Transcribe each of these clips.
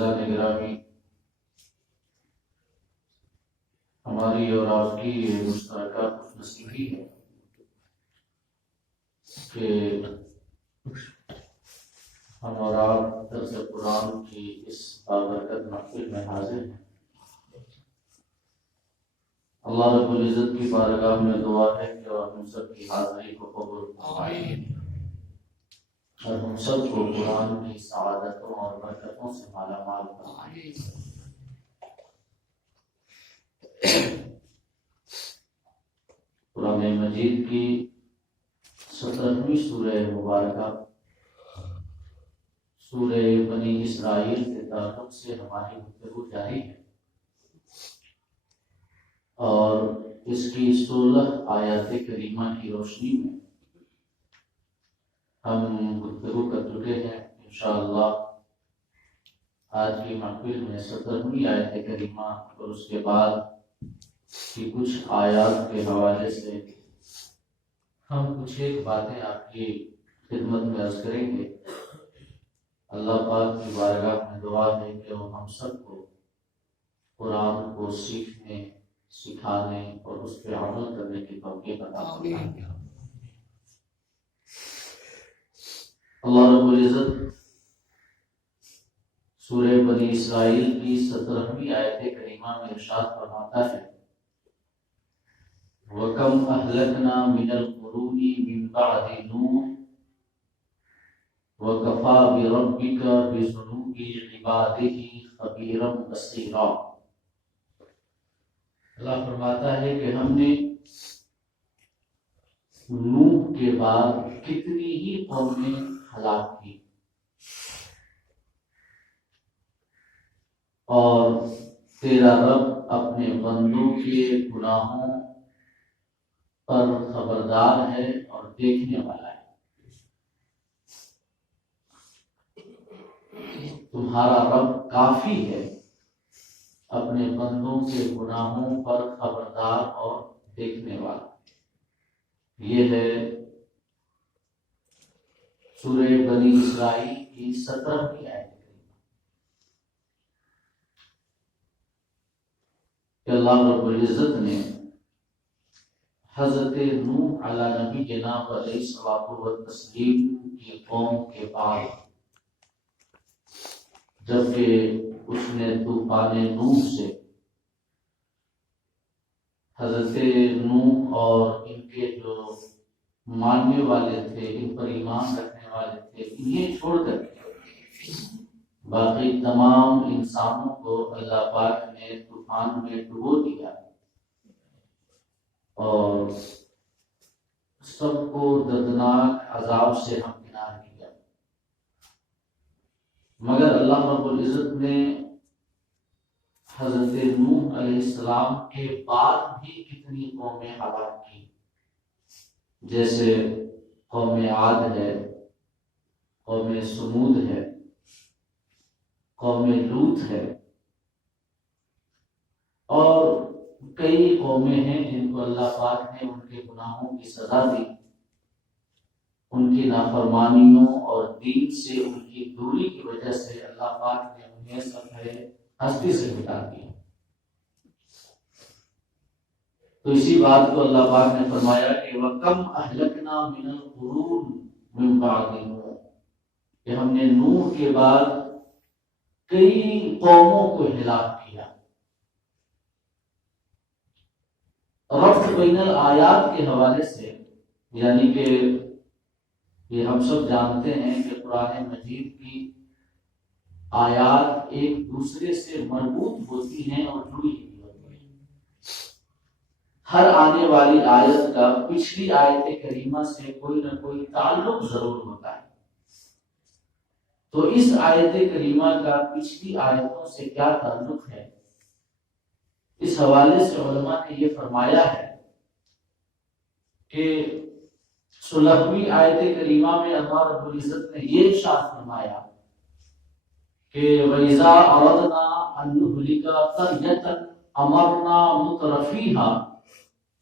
عزیزان گرامی، ہماری اور آپ کی یہ مشترکہ خوش نصیبی ہے کہ ہم اور آپ درس قرآن کی اس بابرکت محفل میں حاضر ہیں۔ اللہ رب العزت کی بارگاہ میں دعا ہے کہ اور ہم سب کی حاضری کو قبول فرمائے اور ہم سب کو قرآن کی سعادتوں اور برکتوں سے مالا مال فرمائے۔ قرآن مجید کی 17ویں سورہ مبارکہ سورہ بنی اسرائیل کے تعلق سے ہماری گفتگو جاری ہے، اور اس کی 16 آیات کریمہ کی روشنی میں ہم گفتگو کر چکے ہیں۔ انشاءاللہ آج کی محفل میں 17ویں آیت کریمہ اور اس کے بعد کی کچھ آیات کے حوالے سے ہم کچھ ایک باتیں آپ کی خدمت میں عرض کریں گے۔ اللہ پاک کی بارگاہ میں دعا ہے کہ وہ ہم سب کو قرآن کو سیکھنے، سکھانے اور اس پہ عمل کرنے کی توفیق عطا فرمائے۔ اللہ رب العزت سورہ بنی اسرائیل کی 17ویں آیت کریمہ میں ارشاد فرماتا ہے: وَكَمْ أَهْلَكْنَا مِنَ الْقُرُونِ مِنْ بَعْدِ نُوحٍ وَكَفَى بِرَبِّكَ بِذُنُوبِ عِبَادِهِ خَبِيرًا بَصِيرًا۔ اللہ فرماتا ہے کہ ہم نے نوح کے بعد کتنی ہی قومیں ہلاک کی، اور تیرا رب اپنے بندوں کے گناہوں پر خبردار ہے اور دیکھنے والا ہے۔ تمہارا رب کافی ہے اپنے بندوں کے گناہوں پر خبردار اور دیکھنے والا۔ یہ ہے سورہ بنی اسرائیل کی 17ویں آیت کہ اللہ رب العزت نے حضرت نوح علیہ نبی جناب علیہ الصلوۃ والتسلیم کی قوم کے بعد جبکہ اس نے طوفان نوح سے حضرت نوح اور ان کے جو ماننے والے تھے، ان پر ایمان رکھنے والے تھے، انہیں چھوڑ کر باقی تمام انسانوں کو اللہ پاک نے طوفان میں ڈبو دیا اور سب کو دردناک عذاب سے ہمکنار کیا۔ مگر اللہ رب العزت نے حضرت نوح علیہ السلام کے بعد بھی کتنی قومیں ہلاک کی، جیسے قوم عاد ہے، قوم سمود ہے، قوم لوط ہے، اور کئی قومیں ہیں جن کو اللہ پاک نے ان کے گناہوں کی سزا دی، ان کی نافرمانیوں اور دین سے ان کی دوری کی وجہ سے اللہ پاک نے انہیں صفحہ ہستی سے مٹا دیا۔ تو اسی بات کو اللہ پاک نے فرمایا کہ وَكَمْ أَهْلَكْنَا مِنَ الْقُرُونِ مِنْ بَعْدِ نُوحٍ، کہ ہم نے نوح کے بعد کئی قوموں کو ہلاک کیا۔ ربط بین الآیات کے حوالے سے، یعنی کہ یہ ہم سب جانتے ہیں کہ قرآن مجید کی آیات ایک دوسرے سے مربوط ہوتی ہیں اور جڑی ہوئی ہوتی ہیں۔ ہر آنے والی آیت کا پچھلی آیت کریمہ سے کوئی نہ کوئی تعلق ضرور ہوتا ہے۔ تو اس آیت کریمہ کا پچھلی آیتوں سے کیا تعلق ہے، اس حوالے سے علماء نے یہ فرمایا ہے کہ 16ویں آیت کریمہ میں اللہ رب العزت نے یہ ارشاد فرمایا کہ وَإِذَا أَرَدْنَا أَن نُهْلِكَ قَرْيَةً أَمَرْنَا مُتْرَفِيهَا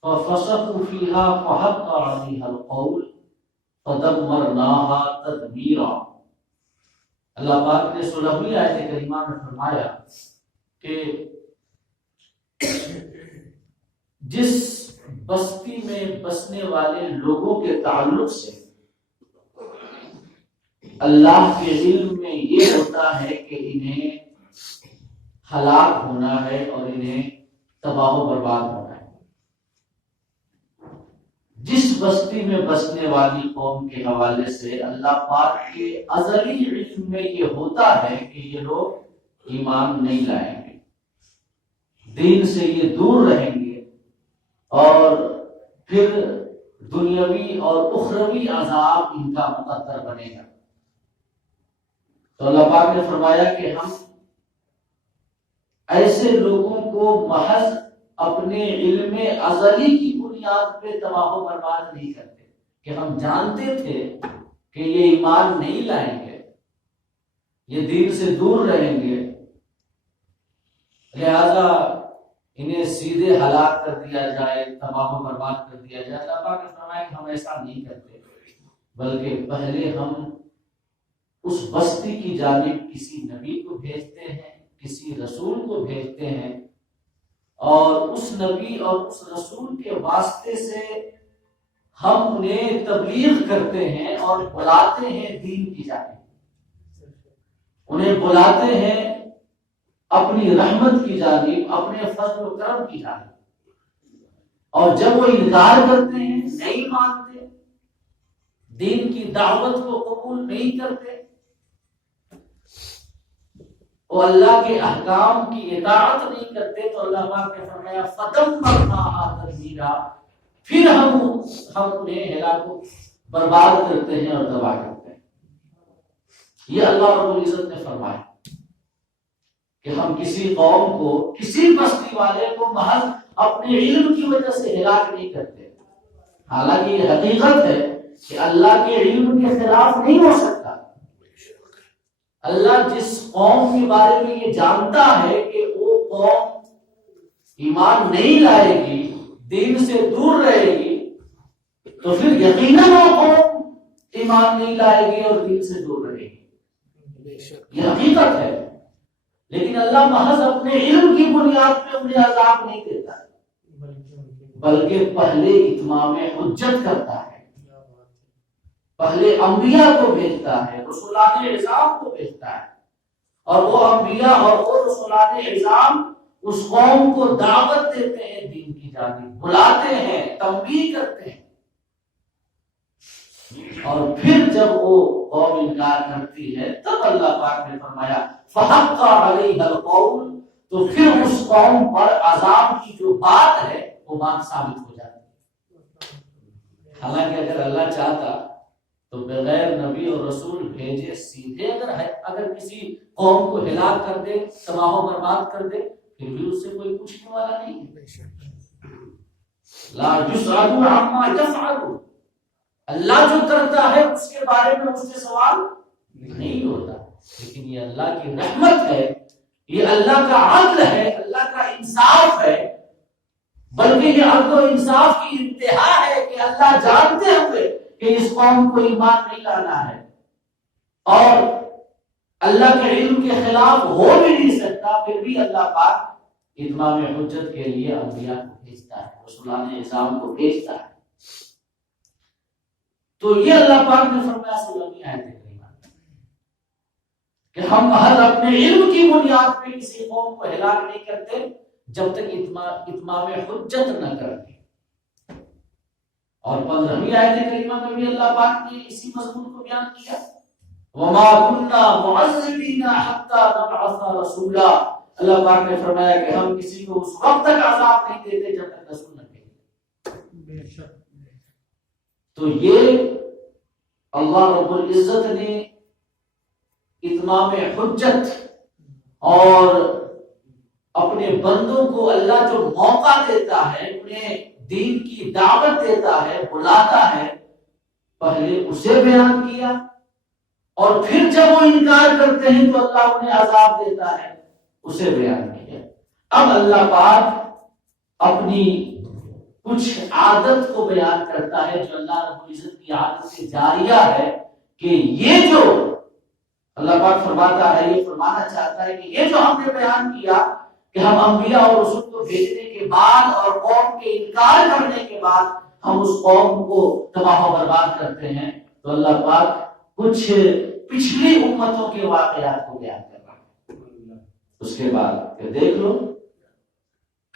فَفَسَقُوا فِيهَا فَحَقَّ عَلَيْهَا الْقَوْلُ فَدَمَّرْنَاهَا تَدْمِيرًا۔ اللہ پاک نے 16ویں آیت کریمہ میں فرمایا کہ جس بستی میں بسنے والے لوگوں کے تعلق سے اللہ کے علم میں یہ ہوتا ہے کہ انہیں ہلاک ہونا ہے اور انہیں تباہ و برباد ہونا ہے، جس بستی میں بسنے والی قوم کے حوالے سے اللہ پاک کے ازلی علم میں یہ ہوتا ہے کہ یہ لوگ ایمان نہیں لائیں گے، دین سے یہ دور رہیں گے، اور پھر دنیاوی اور اخروی عذاب ان کا مقدر بنے گا۔ تو اللہ پاک نے فرمایا کہ ہم ایسے لوگوں کو محض اپنے علم ازلی کی بنیاد پہ تباہ و برباد نہیں کرتے، کہ ہم جانتے تھے کہ یہ ایمان نہیں لائیں گے، یہ دین سے دور رہیں گے، لہذا انہیں سیدھے ہلاک کر دیا جائے، تباہ و برباد کر دیا جائے۔ اللہ پاک نے فرمایا کہ ہم ایسا نہیں کرتے، بلکہ پہلے ہم اس بستی کی جانب کسی نبی کو بھیجتے ہیں، کسی رسول کو بھیجتے ہیں، اور اس نبی اور اس رسول کے واسطے سے ہم انہیں تبلیغ کرتے ہیں اور بلاتے ہیں دین کی جانب، انہیں بلاتے ہیں اپنی رحمت کی جانب، اپنے فضل و کرم کی جانب، اور جب وہ انکار کرتے ہیں، نہیں مانتے، دین کی دعوت کو قبول نہیں کرتے، وہ اللہ کے احکام کی اطاعت نہیں کرتے، تو اللہ پاک نے فرمایا فَدَمَّرْنَاهَا تَدْمِيرًا، پھر ہم انہیں ہلاک و برباد کرتے ہیں اور تباہ کرتے ہیں۔ یہ اللہ رب العزت نے فرمایا کہ ہم کسی قوم کو، کسی بستی والے کو محض اپنے علم کی وجہ سے ہلاک نہیں کرتے، حالانکہ یہ حقیقت ہے کہ اللہ کے علم کے خلاف نہیں ہو سکتا۔ اللہ جس قوم کے بارے میں یہ جانتا ہے کہ وہ قوم ایمان نہیں لائے گی، دین سے دور رہے گی، تو پھر یقیناً وہ قوم ایمان نہیں لائے گی اور دین سے دور رہے گی، یہ حقیقت ہے۔ لیکن اللہ محض اپنے علم کی بنیاد پہ انہیں عذاب نہیں دیتا، بلکہ پہلے اتمام حجت کرتا ہے، پہلے انبیاء کو بھیجتا ہے، رسولان اعظام کو بھیجتا ہے، اور وہ انبیاء اور وہ رسولان اعظام اس قوم کو دعوت دیتے ہیں، دین کی جانب بلاتے ہیں، تنبیہ کرتے ہیں، اور پھر جب وہ قوم انکار کرتی ہے تب اللہ پاک نے فرمایا فَحَقَّ عَلَيْهَا الْقَوْلُ، تو پھر اس قوم پر عذاب کی جو بات ہے وہ بات ثابت ہو جاتی ہے۔ حالانکہ اگر اللہ چاہتا تو بغیر نبی اور رسول بھیجے سیدھے اگر کسی قوم کو ہلاک کر دے، تباہ و برباد کر دے، پھر بھی اس سے کوئی پوچھنے والا نہیں ہے۔ لا يسأل عما يفعل، اللہ جو کرتا ہے اس کے بارے میں اس سے سوال نہیں ہوتا، لیکن یہ اللہ کی رحمت ہے، یہ اللہ کا عدل ہے، اللہ کا انصاف ہے، بلکہ یہ عدل و انصاف کی انتہا ہے کہ اللہ جانتے ہوئے کہ اس قوم کو ایمان نہیں لانا ہے اور اللہ کے علم کے خلاف ہو بھی نہیں سکتا، پھر بھی اللہ پاک اتمام حجت کے لیے انبیاء کو بھیجتا ہے، رسولان اعظام کو بھیجتا ہے۔ تو یہ اللہ پاک نے فرمایا 16ویں آیت کریمہ کہ ہم محض اپنے علم کی بنیاد پہ کسی قوم کو ہلاک نہیں کرتے جب تک اتمام حجت نہ کرتے۔ اور 15ویں آیت کریمہ میں بھی اللہ پاک نے اسی مضمون کو بیان کیا، وَمَا كُنَّا مُعَذِّبِينَ حَتَّى نَبْعَثَ رَسُولًا، اللہ پاک نے فرمایا کہ ہم کسی کو اس وقت تک عذاب نہیں دیتے جب تک رسول نہ بھیجیں۔ تو یہ اللہ رب العزت نے اتمام حجت اور اپنے بندوں کو اللہ جو موقع دیتا ہے، انہیں دین کی دعوت دیتا ہے، بلاتا ہے، پہلے اسے بیان کیا، اور پھر جب وہ انکار کرتے ہیں تو اللہ انہیں عذاب دیتا ہے، اسے بیان کیا۔ اب اللہ پاک اپنی کچھ عادت کو بیان کرتا ہے جو اللہ رب العزت کی عادت سے جاریہ ہے، کہ یہ جو اللہ پاک فرماتا ہے، یہ فرمانا چاہتا ہے کہ یہ جو ہم نے بیان کیا کہ ہم انبیاء اور رسول کو بھیجنے کے بعد اور قوم کے انکار کرنے کے بعد ہم اس قوم کو تباہ و برباد کرتے ہیں، تو اللہ پاک کچھ پچھلی امتوں کے واقعات کو بیان کر رہا ہے۔ اس کے بعد کہ دیکھ لو،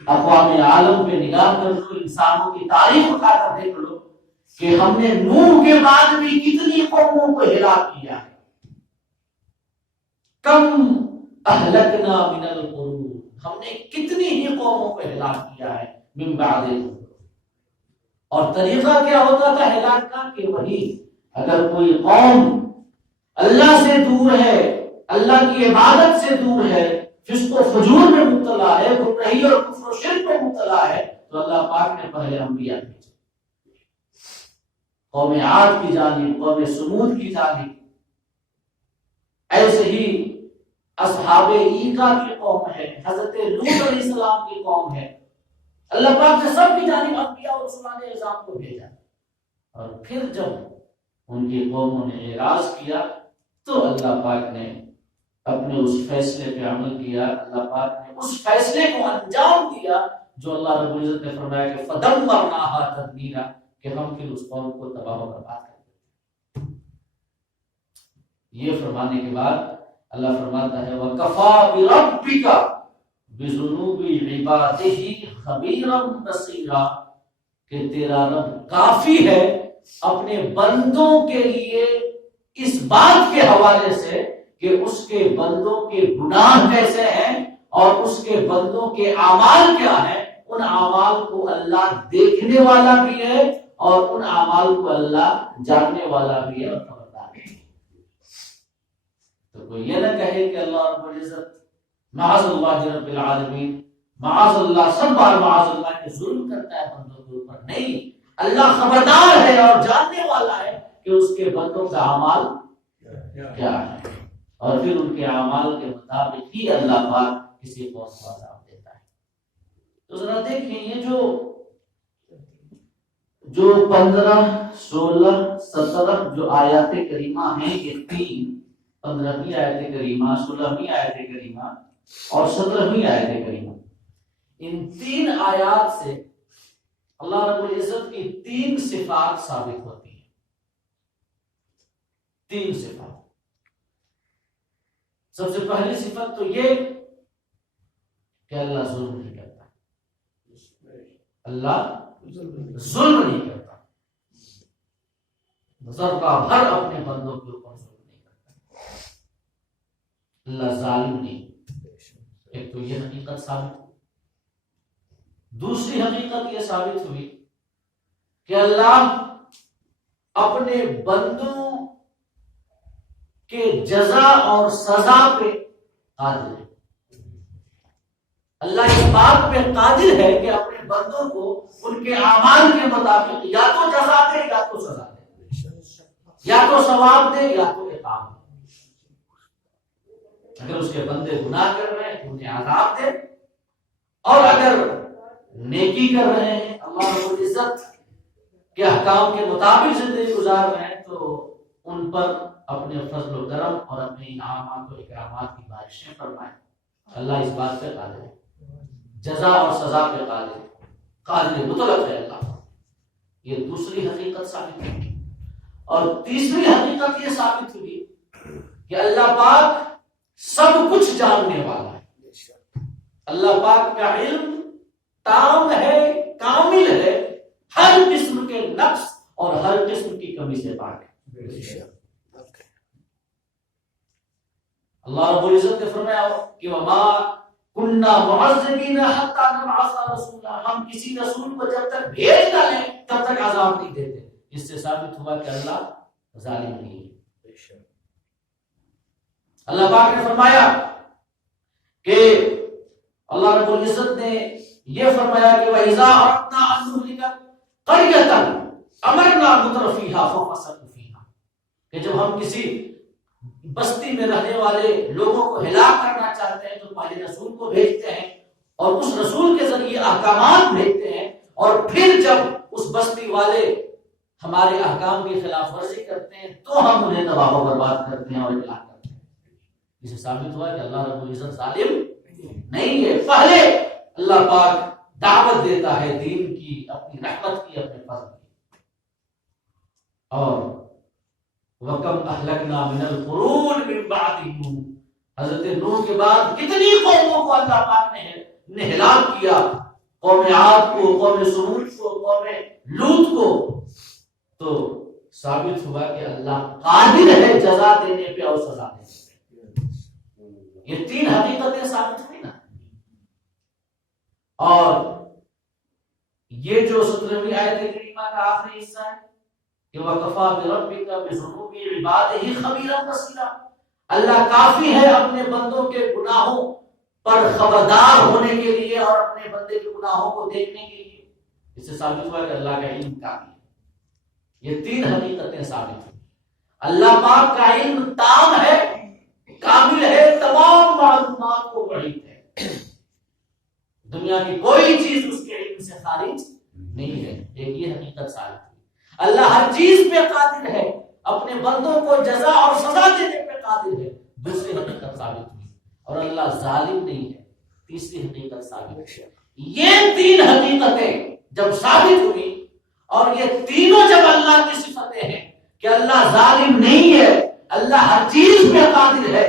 اقوام عالم پہ نگاہ کر لو، انسانوں کی تاریخ اٹھا کر دیکھ لو کہ ہم نے نوح کے بعد بھی کتنی قوموں کو ہلاک کیا ہے۔ کم اہلکنا من القرون، ہم نے کتنی ہی قوموں کو ہلاک کیا ہے من بعد۔ اور طریقہ کیا ہوتا تھا ہلاک کا کہ وہی اگر کوئی قوم اللہ سے دور ہے، اللہ کی عبادت سے دور ہے، فسق و فجور میں مبتلا ہے، گمراہی اور کفر و شرک میں مبتلا ہے، تو اللہ پاک نے پہلے انبیاء بھیجے، قوم عاد کی جانب، قوم سمود کی جانب، ایسے ہی اصحاب ایکا کی قوم ہے، حضرت لوط علیہ السلام کی قوم ہے، اللہ پاک نے سب کی جانب انبیاء اور رسولان اعظام کو بھیجا۔ اور پھر جب ان کی قوموں نے اعراض کیا تو اللہ پاک نے اپنے اس فیصلے پہ عمل کیا، اللہ پاک نے اس فیصلے کو انجام دیا جو اللہ رب العزت نے فرمایا کہ فدمرناها تدمیرا، کہ ہم پھر اس قوم کو تباہ و برباد کر دیں۔ یہ فرمانے کے بعد اللہ فرماتا ہے وَكَفَى بِرَبِّكَ بِذُنُوبِ عِبَادِهِ خَبِيرًا بَصِيرًا، کہ تیرا رب کافی ہے اپنے بندوں کے لیے اس بات کے حوالے سے کہ اس کے بندوں کے گناہ کیسے ہیں اور اس کے بندوں کے اعمال کیا ہیں، ان اعمال کو اللہ دیکھنے والا بھی ہے اور ان اعمال کو اللہ جاننے والا بھی ہے اور خبردار بھی ہے۔ تو کوئی یہ نہ کہے کہ اللہ رب العزت معاذ اللہ رب العالمین، معاذ اللہ، سب بار معاذ اللہ کے ظلم کرتا ہے بندوں کے اوپر، نہیں، اللہ خبردار ہے اور جاننے والا ہے کہ اس کے بندوں کا اعمال کیا ہے، اور پھر ان کے اعمال کے مطابق ہی اللہ پاک کسی قوم کو عذاب دیتا ہے۔ تو ذرا دیکھیں یہ جو 15، 16، 17 جو آیات کریمہ ہیں، یہ 15ویں آیت کریمہ، 16ویں آیت کریمہ اور 17ویں آیت کریمہ، ان 3 آیات سے اللہ رب العزت کی 3 صفات ثابت ہوتی ہیں۔ 3 صفات۔ سب سے پہلی صفت تو یہ کہ اللہ ظلم نہیں کرتا، اللہ ظلم نہیں کرتا، ذرہ بھر اپنے بندوں کے اوپر ظلم نہیں کرتا، اللہ ظالم نہیں۔ ایک تو یہ حقیقت ثابت ہوئی۔ دوسری حقیقت یہ ثابت ہوئی کہ اللہ اپنے بندوں کہ جزا اور سزا پہ قادر ہے۔ اللہ اس بات پہ قادر ہے کہ اپنے بندوں کو ان کے اعمال کے مطابق یا تو جزا دے یا تو سزا دے، یا تو ثواب دے یا تو عقاب دے۔ اگر اس کے بندے گناہ کر رہے ہیں تو انہیں عذاب دے، اور اگر نیکی کر رہے ہیں، اللہ رب العزت کے احکام کے مطابق زندگی گزار رہے ہیں، تو ان پر اپنے فضل و کرم اور اپنے انعامات و اکرامات کی بارشیں فرمائیں۔ اللہ اس بات پہ قادر ہے، جزا اور سزا پہ قادر مطلق ہے اللہ۔ یہ دوسری حقیقت ثابت ہوئی۔ اور تیسری حقیقت یہ ثابت ہوئی کہ اللہ پاک سب کچھ جاننے والا ہے، اللہ پاک کا علم تام ہے، کامل ہے، ہر قسم کے نقص اور ہر قسم کی کمی سے پاک ہے۔ اللہ رب العزت نے فرمایا کہ وما كنا معذبین حتی نبعث رسولا، ہم کسی رسول کو جب تک بھیج نہ لیں تب تک عذاب نہیں دیتے۔ اس سے ثابت ہوا کہ اللہ ظالم نہیں ہے۔ اللہ پاک نے فرمایا کہ اللہ رب العزت نے یہ فرمایا کہ وَإِذَا أَرَدْنَا أَن نُهْلِكَ قَرْيَةً أَمَرْنَا مُتْرَفِيهَا فَفَسَقُوا فِيهَا، کہ جب ہم کسی بستی میں رہنے والے لوگوں کو ہلاک کرنا چاہتے ہیں تو پہلے رسول کو بھیجتے ہیں اور اس رسول کے ذریعے احکامات بھیجتے ہیں، اور پھر جب اس بستی والے ہمارے احکام کی خلاف ورزی کرتے ہیں تو ہم انہیں تباہ و برباد کرتے ہیں اور ہلاک کرتے ہیں۔ اسے ثابت ہوا کہ اللہ رب العزت ظالم نہیں ہے۔ پہلے اللہ پاک دعوت دیتا ہے دین کی، اپنی رحمت کی، اپنے فضل کی۔ اور وَكَمْ أَهْلَكْنَا مِنَ الْقُرُونِ مِن بَعْدِ نُوحٍ، حضرت نوح کے بعد کتنی قوموں کو اللہ پاک نے ہلاک کیا، قوم عاد کو، قوم سمود کو، قوم لوط کو۔ تو ثابت ہوا کہ اللہ قادر ہے جزا دینے پہ اور سزا دینے پہ۔ یہ تین حقیقتیں ثابت ہوئی نا۔ اور یہ جو 17ویں آیت کریمہ کا آخری حصہ ہے کہ وَكَفَىٰ بِرَبِّكَ بِذُنُوبِ عِبَادِهِ خَبِيرًا بَصِيرًا، اللہ کافی ہے اپنے بندوں کے گناہوں پر خبردار ہونے کے لیے اور اپنے بندے کے گناہوں کو دیکھنے کے لیے۔ اس سے ثابت ہوا کہ اللہ کا علم کافی ہے۔ یہ تین حقیقتیں ثابت ہوئی۔ اللہ پاک کا علم تام ہے، کامل ہے، تمام معلومات کو محیط ہے، دنیا کی کوئی چیز اس کے علم سے خارج نہیں ہے۔ ایک یہ حقیقت ثابت ہوئی۔ اللہ ہر چیز پہ قادر ہے، اپنے بندوں کو جزا اور سزا دینے پہ قادر ہے، دوسری حقیقت ثابت ہوئی۔ اور اللہ ظالم نہیں ہے، تیسری حقیقت ثابت ہوئی۔ یہ تین حقیقتیں جب ثابت ہوئی اور یہ تینوں جب اللہ کی صفتیں ہیں کہ اللہ ظالم نہیں ہے، اللہ ہر چیز پہ قادر ہے،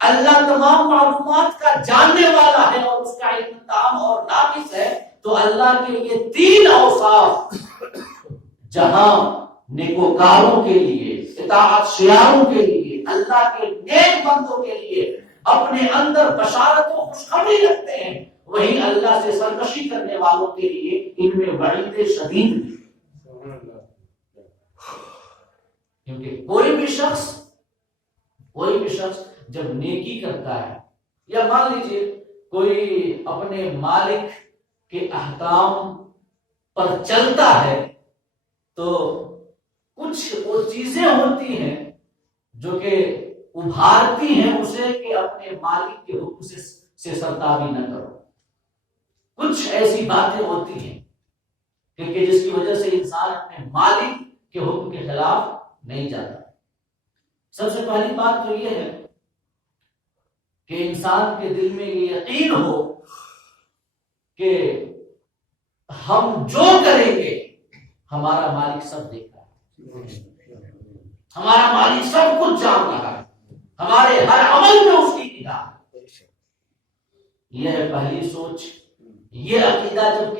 اللہ تمام معلومات کا جاننے والا ہے اور اس کا علم تام اور ناقص ہے، تو اللہ کے یہ تین اوصاف جہاں نیکوکاروں کے لیے، اطاعت شیاروں کے لیے، اللہ کے نیک بندوں کے لیے اپنے اندر بشارت و خوشخبری رکھتے ہیں، وہی اللہ سے سرکشی کرنے والوں کے لیے ان میں وعید شدید بھی۔ کیونکہ کوئی بھی شخص جب نیکی کرتا ہے، یا مان لیجئے کوئی اپنے مالک کے احکام پر چلتا ہے، تو کچھ وہ چیزیں ہوتی ہیں جو کہ ابھارتی ہیں اسے کہ اپنے مالک کے حکم سے سرتابی نہ کرو۔ کچھ ایسی باتیں ہوتی ہیں کہ جس کی وجہ سے انسان اپنے مالک کے حکم کے خلاف نہیں جاتا۔ سب سے پہلی بات تو یہ ہے کہ انسان کے دل میں یہ یقین ہو کہ ہم جو کریں گے ہمارا مالک سب دیکھ رہا ہے، ہمارا مالک سب کچھ جان رہا ہے، ہمارے ہر عمل میں اس کی نگاہ ہے۔ یہ ہے پہلی سوچ۔ یہ عقیدہ جب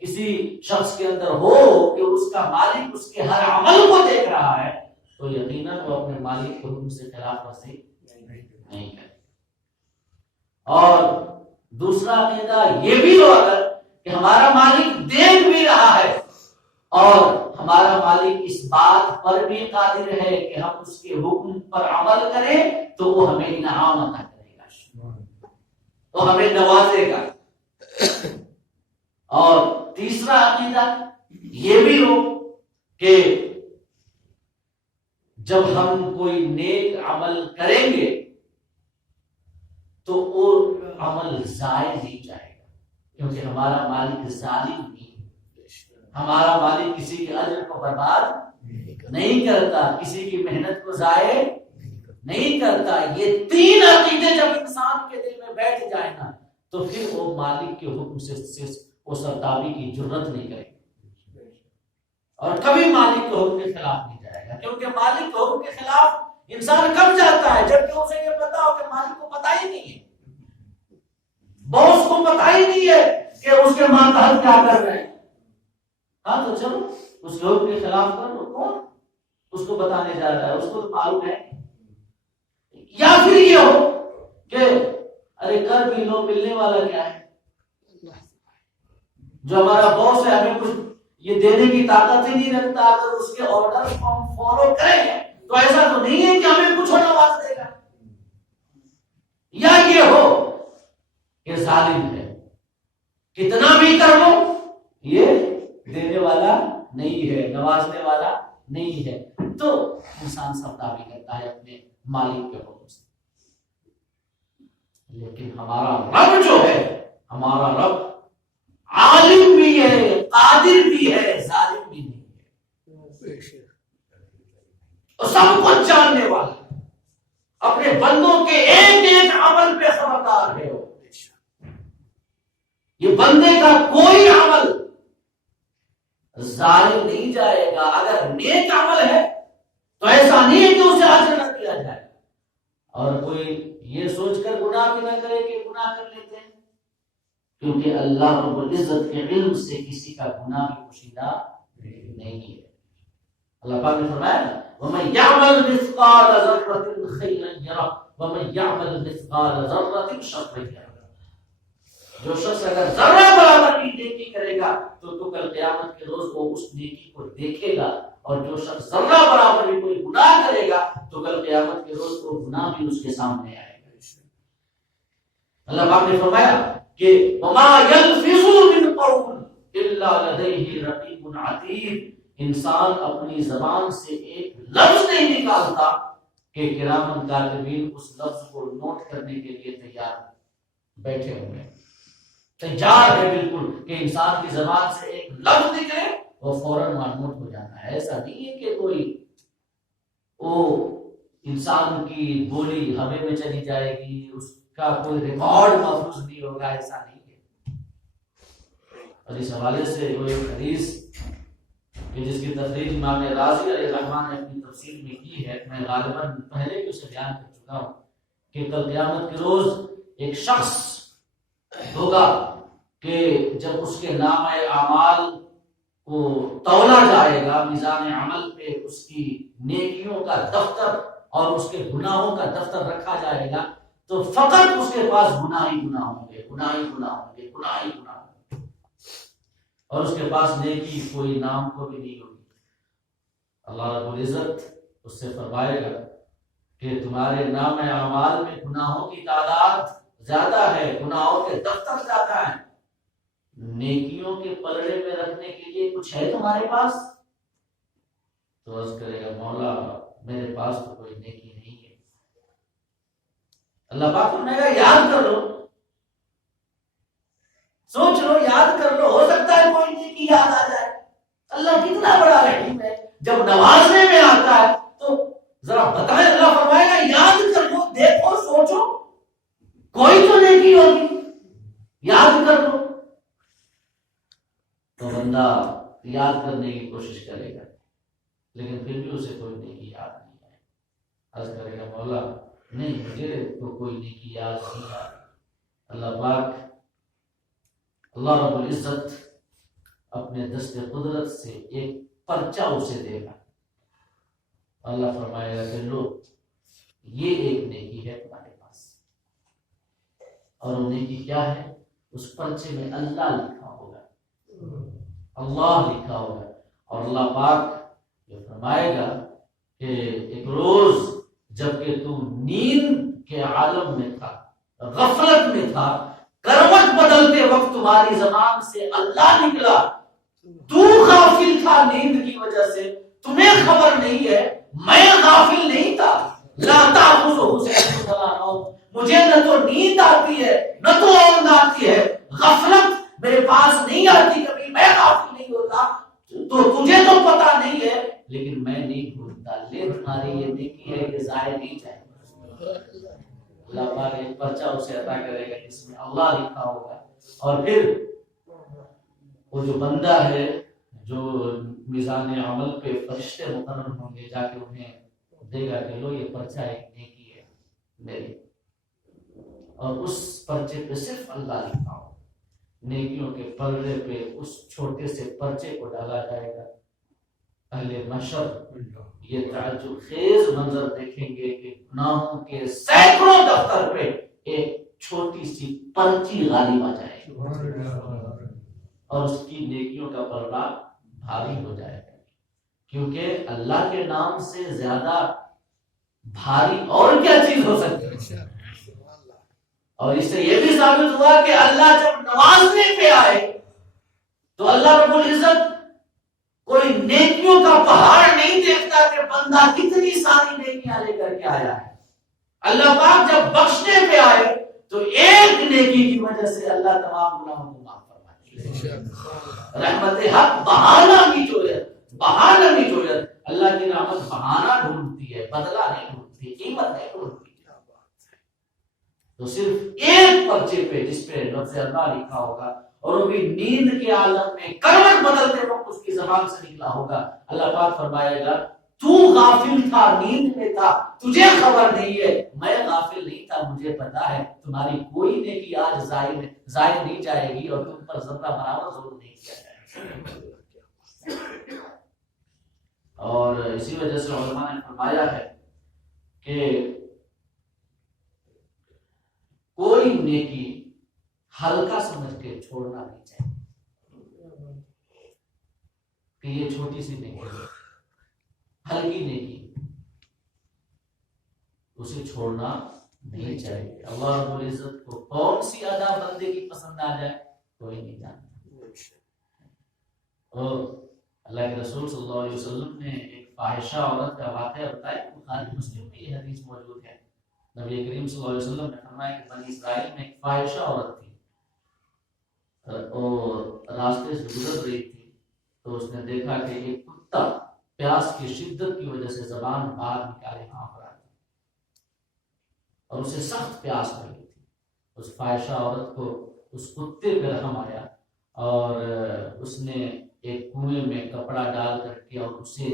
کسی شخص کے اندر ہو کہ اس کا مالک اس کے ہر عمل کو دیکھ رہا ہے، تو یقیناً وہ اپنے مالک کے حکم سے خلاف ورزی نہیں کرے۔ اور دوسرا عقیدہ یہ بھی ہو اگر کہ ہمارا مالک دیکھ بھی رہا ہے اور ہمارا مالک اس بات پر بھی قادر ہے کہ ہم اس کے حکم پر عمل کریں تو وہ ہمیں انعام عطا کرے گا، تو ہمیں نوازے گا۔ اور تیسرا عقیدہ یہ بھی ہو کہ جب ہم کوئی نیک عمل کریں گے تو وہ عمل ضائع نہیں جائے گا، کیونکہ ہمارا مالک ظالم نہیں ہے، ہمارا مالک کسی کے اجر کو برباد نہیں کرتا، کسی کی محنت کو ضائع نہیں کرتا۔ یہ تین عقیدے جب انسان کے دل میں بیٹھ جائے نا تو پھر وہ مالک کے حکم سے وہ سرتابی کی جرت نہیں کرے گا اور کبھی مالک کے حکم کے خلاف نہیں جائے گا، کیونکہ مالک کے حکم کے خلاف انسان کب جاتا ہے جبکہ اسے یہ پتا ہو کہ مالک کو پتا ہی نہیں ہے، باس کو پتا ہی نہیں ہے کہ اس کے ماتحت کیا کر رہے ہیں۔ ہاں تو چلو اس کے حکم کے خلاف کر لو، کون اس کو بتانے جا رہا ہے، اس کو تو معلوم ہے۔ یا پھر یہ ہو کہ ارے کر بھی لو، ملنے والا کیا ہے، جو ہمارا باس ہے ہمیں کچھ یہ دینے کی طاقت ہی نہیں رکھتا، اگر اس کے آرڈر کو ہم فالو کریں گے تو ایسا تو نہیں ہے کہ ہمیں کچھ نواز دے گا۔ یا یہ ہو کہ ظالم ہے، کتنا بھی کر لو یہ دینے والا نہیں ہے، نوازنے والا نہیں ہے، تو انسان سرتابی کرتا ہے اپنے مالک کے حکم سے۔ لیکن ہمارا رب جو ہے، ہمارا رب عالم بھی ہے، قادر بھی ہے، ظالم بھی نہیں ہے، اور سب کچھ جاننے والا، اپنے بندوں کے ہو. یہ بندے کا کوئی عمل ضائع نہیں جائے گا. اگر نیک عمل ہے تو ایسا نہیں ہے کہ اسے اجر نہ دیا جائے. اور کوئی یہ سوچ کر گناہ بھی نہ کرے کہ گناہ کر لیتے ہیں، کیونکہ اللہ رب العزت کے علم سے کسی کا گناہ بھی پوشیدہ نہیں ہے. اللہ پاک نے فرمایا نا وَمَن يَعْمَلْ مِثْقَالَ ذَرَّةٍ خَيْرًا يَرَهُ وَمَن يَعْمَلْ مِثْقَالَ ذَرَّةٍ شَرًّا يَرَهُ. جو شخص اگر ذرہ برابر بھی نیکی کرے گا تو کل قیامت کے روز وہ اس نیکی کو دیکھے گا، اور جو شخص ذرہ برابر بھی کوئی گناہ کرے گا تو کل قیامت کے روز وہ گناہ بھی اس کے سامنے آئے گا. اللہ پاک نے فرمایا کہ وَمَا يَلْفِظُ مِنْ قَوْلٍ إِلَّا لَدَيْهِ رَقِيبٌ عَتِيدٌ. انسان اپنی زبان سے ایک لفظ نہیں نکالتا کہ کرامن کاتبین اس لفظ کو نوٹ کرنے کے لیے تیار بیٹھے ہوئے، تیار ہے بالکل کہ انسان کی زبان سے ایک لفظ نکلے وہ فوراً نوٹ ہو جانا ہے. ایسا نہیں ہے کہ کوئی وہ انسان کی بولی ہوے میں چلی جائے گی، اس کا کوئی ریکارڈ محفوظ نہیں ہوگا، ایسا نہیں ہے. اور اس حوالے سے وہ ایک حدیث کہ جس کی تفسیر امام رازی علیہ الرحمٰن نے اپنی تفسیر میں کی ہے، میں غالباً پہلے بھی اسے بیان کر چکا ہوں کہ کل قیامت کے روز ایک شخص ہوگا کہ جب اس کے نامہ اعمال کو تولا جائے گا، میزان عمل پہ اس کی نیکیوں کا دفتر اور اس کے گناہوں کا دفتر رکھا جائے گا، تو فقط اس کے پاس گناہ ہی گناہ ہوں گے، گناہ ہی گناہ ہوں گے، گناہ ہی گناہ ہوں گے، اور اس کے پاس نیکی کوئی نام کو بھی نہیں ہوگی. اللہ رب العزت اس سے فرمائے گا کہ تمہارے نام اعمال میں گناہوں کی تعداد زیادہ ہے، گناہوں کے دفتر زیادہ ہیں، نیکیوں کے پلڑے میں رکھنے کے لیے کچھ ہے تمہارے پاس؟ تو عرض کرے گا مولا میرے پاس تو کوئی نیکی نہیں ہے. اللہ پاک فرمائے گا یاد کر لو، سوچ لو، یاد کر لو، ہو سکتا ہے کوئی نیکی یاد آ جائے. اللہ کتنا بڑا رحیم ہے، جب نوازنے میں آتا ہے تو ذرا بتائیں. اللہ فرمائے گا یاد کر لو، دیکھو، سوچو، کوئی تو نیکی ہوگی، یاد کر لو. تو بندہ یاد کرنے کی کوشش کرے گا لیکن پھر بھی اسے کوئی نیکی یاد نہیں آئے. عرض کرے گا مولا نہیں، مجھے تو کوئی نیکی یاد نہیں آئی. اللہ پاک، اللہ رب العزت اپنے دست قدرت سے ایک پرچہ اسے دے گا. اللہ فرمائے گا کہ لو یہ ایک نیکی ہے تمہارے پاس، اور وہ نیکی کیا ہے؟ اس پرچے میں اللہ لکھا ہوگا، اللہ لکھا ہوگا. اور اللہ پاک یہ فرمائے گا کہ ایک روز جب کہ تو نیند کے عالم میں تھا، غفلت میں تھا، کروٹ بدلتے وقت تمہاری زبان سے اللہ نکلا، تو غافل تھا نیند کی وجہ سے، تمہیں خبر نہیں ہے، میں غافل نہیں تھا. لا تأخذہ سنۃ ولا نوم، مجھے نہ تو نیند آتی ہے نہ تو اونگ آتی ہے، غفلت میرے پاس نہیں آتی، کبھی میں غافل نہیں ہوتا. تو تجھے تو پتا نہیں ہے لیکن میں نہیں بھولتا. لے تمہاری یہ نیکی ہے کہ ضائع نہیں جائے. اللہ پاک ایک پرچہ اسے عطا کرے گا جس میں اللہ لکھا ہوگا. اور پھر وہ جو بندہ ہے جو میزان عمل پہ فرشتے مقرر ہوں گے، جا کے انہیں دے گا کہ لو یہ پرچہ ایک نیکی ہے میری، اور اس پرچے پہ صرف اللہ لکھا ہو. نیکیوں کے پلڑے پہ اس چھوٹے سے پرچے کو ڈالا جائے گا. اہل محشر یہ تعجب خیز منظر دیکھیں گے کہ گناہوں کے سینکڑوں دفتر پہ ایک چھوٹی سی پرچی غالب آ جائے گی اور اس کی نیکیوں کا پلڑا بھاری ہو جائے گا. کیونکہ اللہ کے نام سے زیادہ بھاری اور کیا چیز ہو سکتی ہے. اور اس سے یہ بھی ثابت ہوا کہ اللہ جب نوازنے پہ آئے تو اللہ رب العزت کوئی نیکیوں کا پہاڑ نہیں دیکھتا کہ بندہ کتنی ساری نیکیاں لے کر کے آیا ہے. اللہ پاک جب بخشنے پہ آئے تو ایک نیکی کی وجہ سے اللہ تمام گناہوں کو معاف فرمائے. رحمت حق بہانہ کی جویت، بہانہ کی جویت. اللہ کی رحمت بہانہ ڈھونڈتی ہے، بدلہ نہیں ڈھونڈتی، قیمت نہیں ڈھونڈتی. تو صرف ایک پرچے پہ جس پہ لفظ اللہ لکھا ہوگا اور وہ بھی نیند کے عالم میں کروٹ بدلتے وقت اس کی زبان سے نکلا ہوگا، اللہ پاک فرمائے گا تو غافل تھا، نیند میں تھا، تجھے خبر نہیں ہے، میں غافل نہیں تھا، مجھے پتا ہے تمہاری کوئی نیکی آج ضائع نہیں جائے گی اور تم پر ذرہ برابر ضرور نہیں کیا جائے گا۔ اور اسی وجہ سے علماء نے فرمایا ہے کہ کوئی نیکی ہلکا سمجھ کے چھوڑنا نہیں چاہیے کہ یہ چھوٹی سی نیکی ہے، ہلکی نیکی، اسے چھوڑنا نہیں چاہیے۔ اللہ رب العزت کو کون سی ادا بندے کی پسند آ جائے کوئی نہیں جانتا۔ اور اللہ کے رسول صلی اللہ علیہ وسلم نے ایک فاحشہ عورت کا واقعہ بتایا، بخاری مسلم میں یہ حدیث موجود ہے۔ نبی کریم صلی اللہ علیہ وسلم نے فرمایا کہ بنی اسرائیل میں ایک فاحشہ عورت تھی اور راستے سے گزر رہی تھی تو اس نے دیکھا کہ ایک کتا پیاس کی شدت کی وجہ سے زبان باہر نکالے ہانف رہا تھا اور اسے سخت پیاس لگی تھی۔ اس فاحشہ عورت کو اس کتے پہ رحم آیا اور اس نے ایک کنویں میں کپڑا ڈال کر کے اور اسے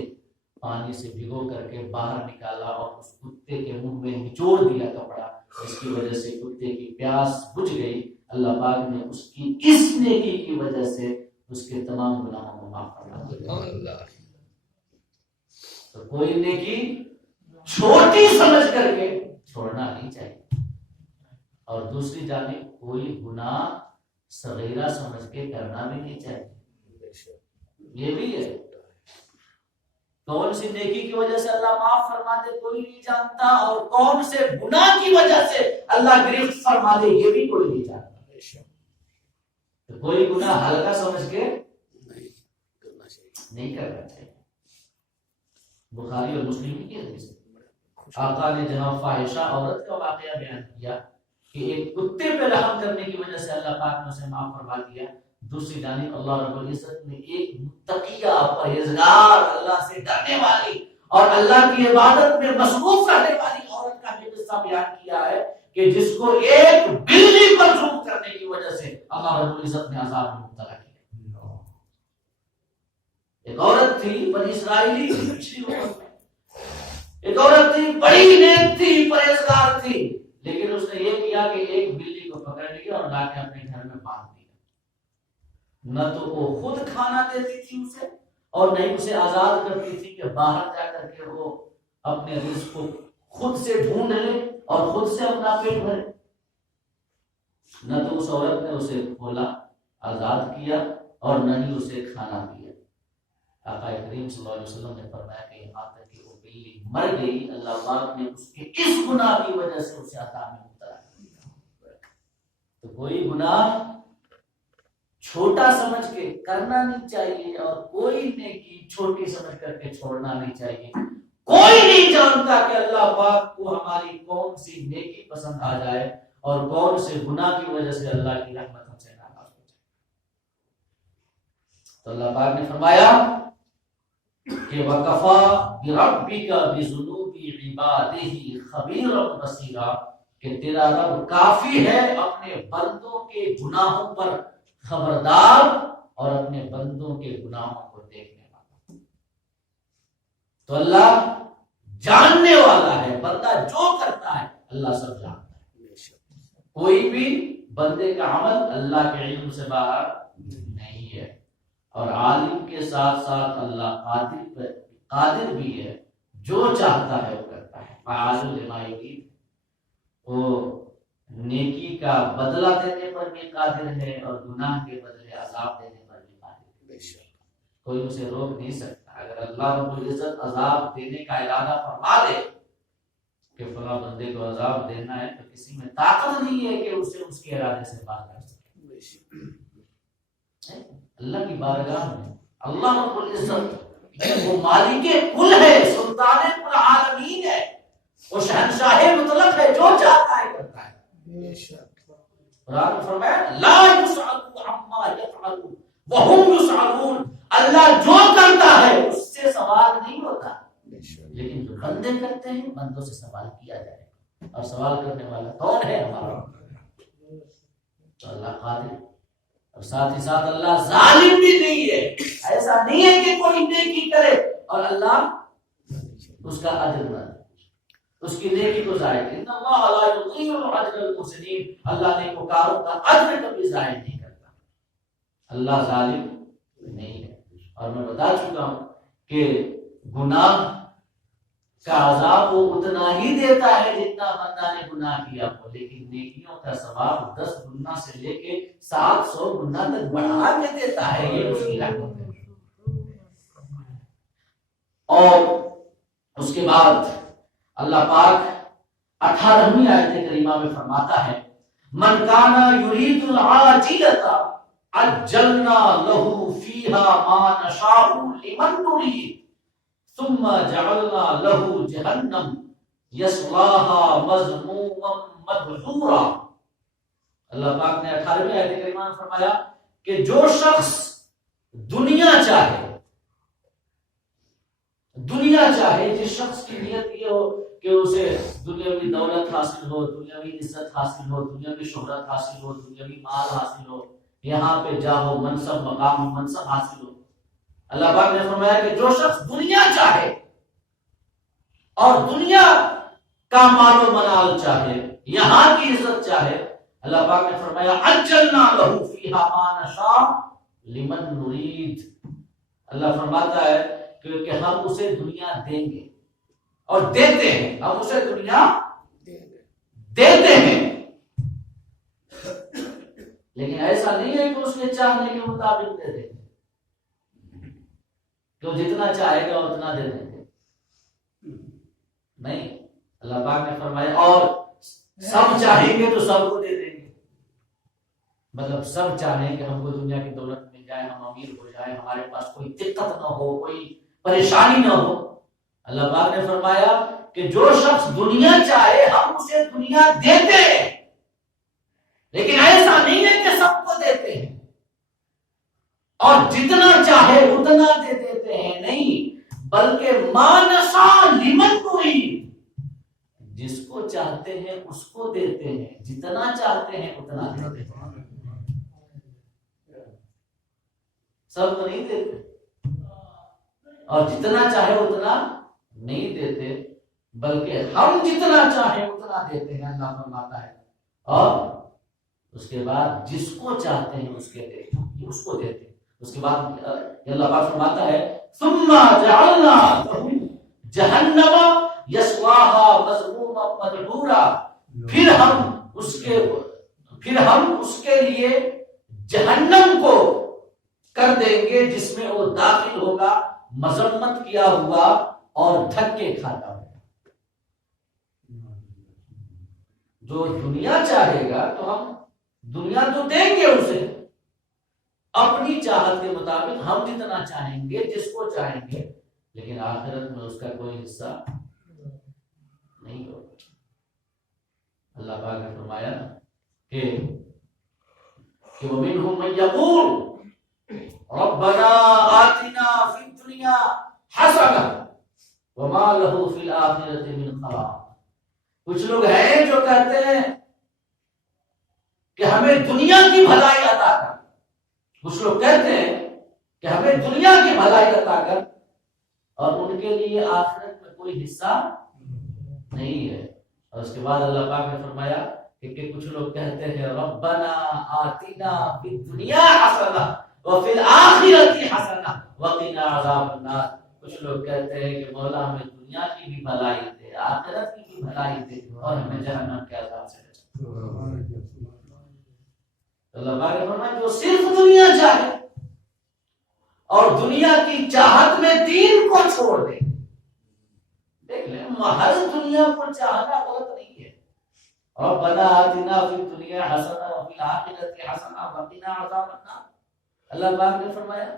پانی سے بھگو کر کے باہر نکالا اور اس کتے کے منہ میں نچوڑ دیا کپڑا، اس کی وجہ سے کتے کی پیاس بجھ گئی۔ اللہ پاک نے اس کی اس نیکی کی وجہ سے اس کے تمام گناہوں کو معاف فرمایا۔ تو کوئی نیکی چھوٹی سمجھ کر کے چھوڑنا نہیں چاہیے، اور دوسری جانب کوئی گناہ صغیرہ سمجھ کے کرنا بھی نہیں چاہیے۔ یہ بھی ہے کون سی نیکی کی وجہ سے اللہ معاف فرما دے کوئی نہیں جانتا، اور کون سے گناہ کی وجہ سے اللہ گرفت فرما دے یہ بھی کوئی نہیں جانتا۔ تو کوئی گناہ ہلکا سمجھ کے نہیں کرنا چاہیے۔ بخاری اور مسلم کی حدیث ہے، آقا نے جہاں فاحشہ عورت کا واقعہ بیان کیا کہ ایک کتے پہ رحم کرنے کی وجہ سے اللہ پاک نے اسے معاف فرما دیا، دوسری جانب اللہ رب العزت نے ایک متقیہ پرہیزگار اللہ سے ڈرنے والی اور اللہ کی عبادت میں مصروف رہنے والی عورت کا بھی قصہ بیان کیا ہے کہ جس کو ایک بلی پر ظلم کرنے کی وجہ سے اللہ رب العزت نے عذاب میں مبتلا کیا۔ ایک عورت تھی بنی اسرائیلی پچھلی عمر میں، ایک عورت تھی بڑی نیک تھی پرہیزگار تھی، لیکن اس نے یہ کیا کہ ایک بلی کو پکڑ لیا اور لا کے اپنے گھر میں باندھ دیا۔ نہ تو وہ خود کھانا دیتی تھی اسے اور نہ ہی اسے آزاد کرتی تھی کہ باہر جا کر کے وہ اپنے رزق کو خود سے ڈھونڈ لے اور خود سے اپنا پیٹ بھرے۔ نہ تو اس عورت نے اسے کھولا آزاد کیا اور نہ ہی اسے کھانا دیا۔ آقا کریم صلی اللہ علیہ وسلم نے فرمایا کہ یہاں تک کہ وہ بلی مر گئی، اللہ پاک نے اس کے اس گناہ کی وجہ سے اسے عذاب میں مبتلا کیا۔ تو کوئی گناہ چھوٹا سمجھ کے کرنا نہیں چاہیے اور کوئی نیکی چھوٹی سمجھ کر کے چھوڑنا نہیں چاہیے۔ کوئی نہیں جانتا کہ اللہ پاک کو ہماری کون سی نیکی پسند آ جائے اور کون سے گناہ کی وجہ سے اللہ کی رحمت ہم سے ناراض ہو جائے۔ تو اللہ پاک نے فرمایا کہ وَكَفَى بِرَبِّكَ بِذُنُوبِ عِبَادِهِ خَبِيرًا بَصِيرًا، کہ تیرا رب کافی ہے اپنے بندوں کے گناہوں پر خبردار اور اپنے بندوں کے گناہوں کو دیکھنے والا۔ تو اللہ جاننے والا ہے، بندہ جو کرتا ہے اللہ سب جانتا ہے۔ کوئی بھی بندے کا عمل اللہ کے علم سے باہر نہیں ہے، اور عالم کے ساتھ ساتھ اللہ قادر بھی ہے، جو چاہتا ہے وہ کرتا ہے۔ فعال لما یرید، وہ نیکی کا بدلہ دینے پر بھی قادر ہے اور گناہ کے بدلے عذاب دینے پر بھی قادر ہے۔ کوئی اسے روک نہیں سکتا۔ اگر اللہ رب العزت عذاب دینے کا ارادہ فرما دے کہ فلاں بندے کو عذاب دینا ہے، تو کسی میں طاقت نہیں ہے کہ اسے اس کے ارادے سے باہر کر سکے۔ اللہ کی بارگاہ میں اللہ رب العزت وہ مالک کل ہے، سلطان العالمین ہے، وہ شہنشاہ مطلق ہے، جو چاہتا ہے کرتا ہے۔ قرآن میں فرمایا لا یسأل عما یفعل وهم یسألون، اللہ جو کرتا ہے اس سے سوال نہیں ہوتا، لیکن جو بندے کرتے ہیں بندوں سے سوال کیا جائے گا۔ اور سوال کرنے والا کون ہے ہمارا؟ تو اللہ قادر، اور ساتھ ہی ساتھ اللہ ظالم بھی نہیں ہے. ایسا نہیں ہے کہ کوئی نیکی کرے اور اللہ اس کا اجر نہ دے، اس کی نیکی کو ضائع کرے. ان اللہ لا یضيع اجر المحسنین، اللہ نیکوکاروں کا اجر کبھی ضائع نہیں کرتا. اللہ ظالم نہیں ہے. اور میں بتا چکا ہوں کہ گناہ کا عذاب وہ اتنا ہی دیتا ہے جتنا بندہ نے گناہ کیا ہو، لیکن نیکیوں کا ثواب 10 گنا سے لے کے 700 گنا تک بڑھا کے دیتا ہے. یہ اس کی رحمت ہے. اور اس کے بعد اللہ پاک 18ویں آیت کریمہ میں فرماتا ہے من کان یرید العاجلۃ عجلنا له فیہا ما نشاء لمن نرید ثم جعلنا له جہنم یصلاها مذموما مدحورا. اللہ پاک نے 18ویں آیت کریمہ میں فرمایا کہ جو شخص دنیا چاہے، جس شخص کی نیت یہ ہو کہ اسے دنیاوی دولت حاصل ہو، دنیاوی عزت حاصل ہو، دنیاوی شہرت حاصل ہو، دنیاوی مال حاصل ہو، یہاں پہ جاہو منصب مقام منصب حاصل ہو. اللہ پاک نے فرمایا کہ جو شخص دنیا چاہے اور دنیا کا مال و منال چاہے، یہاں کی عزت چاہے، اللہ پاک نے فرمایا عجلنا له فیہا ما نشاء لمن نرید. اللہ فرماتا ہے کہ ہم اسے دنیا دیں گے اور دیتے ہیں. ہم اسے دنیا دیتے ہیں، لیکن ایسا نہیں ہے کہ اس کے چاہنے کے مطابق دے دیں گے کہ جتنا چاہے گا اتنا دے دیں گے. نہیں، اللہ پاک نے فرمایا اور سب چاہیں گے تو سب کو دے دیں گے. مطلب سب چاہیں کہ ہم کو دنیا کی دولت مل جائے، ہم امیر ہو جائیں، ہمارے پاس کوئی دقت نہ ہو، کوئی پریشانی نہ ہو. اللہ پاک نے فرمایا کہ جو شخص دنیا چاہے ہم اسے دنیا دیتے ہیں، لیکن ایسا نہیں ہے کہ سب کو دیتے ہیں اور جتنا چاہے اتنا دے دیتے ہیں. نہیں، بلکہ ما نشاء لمن نرید، جس کو چاہتے ہیں اس کو دیتے ہیں، جتنا چاہتے ہیں اتنا دیتے ہیں. سب کو نہیں دیتے اور جتنا چاہے اتنا نہیں دیتے، بلکہ ہم جتنا چاہیں اتنا دیتے ہیں. اللہ فرماتا ہے اور اس کے بعد جس کو چاہتے ہیں اس کو دیتے ہیں. اس کے بعد اللہ پاک فرماتا ہے ثم جعلنا له جہنم یصلاها مذموما مدحورا، پھر ہم اس کے لیے جہنم کو کر دیں گے جس میں وہ داخل ہوگا مذمت کیا ہوا اور دھکے کھاتا ہوگا. جو دنیا چاہے گا تو ہم دنیا تو دیں گے اسے اپنی چاہت کے مطابق، ہم جتنا چاہیں گے، جس کو چاہیں گے، لیکن آخرت میں اس کا کوئی حصہ نہیں ہوگا. اللہ پاک نے فرمایا کہ وَمِنْهُمْ مَن يَقُولُ رَبَّنَا آتِنَا فِي الدُّنْيَا حَسَنَةً وَمَا لَهُ فِي الْآخِرَةِ مِنْ خَلَاقٍ. کچھ لوگ ہیں جو کہتے ہیں کہ ہمیں دنیا کی بھلائی عطا کر. کچھ لوگ کہتے ہیں کہ ہمیں دنیا کی بھلائی عطا کر، اور ان کے لیے آخرت میں کوئی حصہ نہیں ہے. اور اس کے بعد اللہ پاک نے فرمایا کہ کچھ لوگ کہتے ہیں ربنا آتنا فی الدنیا حسنہ وفی الآخرۃ حسنہ وقنا عذاب النار. کچھ لوگ کہتے ہیں کہ مولا ہمیں دنیا کی بھی بھلائی دے، آخرت کی بھی بھلائی دے، اور ہمیں جہنم کے عذاب سے بچا. اللہ پاک نے فرمایا جو صرف دنیا چاہے اور دنیا کی چاہت میں دین کو چھوڑ دے. دیکھ لیں، محض دنیا کو چاہنا غلط نہیں ہے. ربنا آتنا فی الدنیا حسنہ وفی الآخرۃ حسنہ وقنا عذاب النار. اللہ پاک نے فرمایا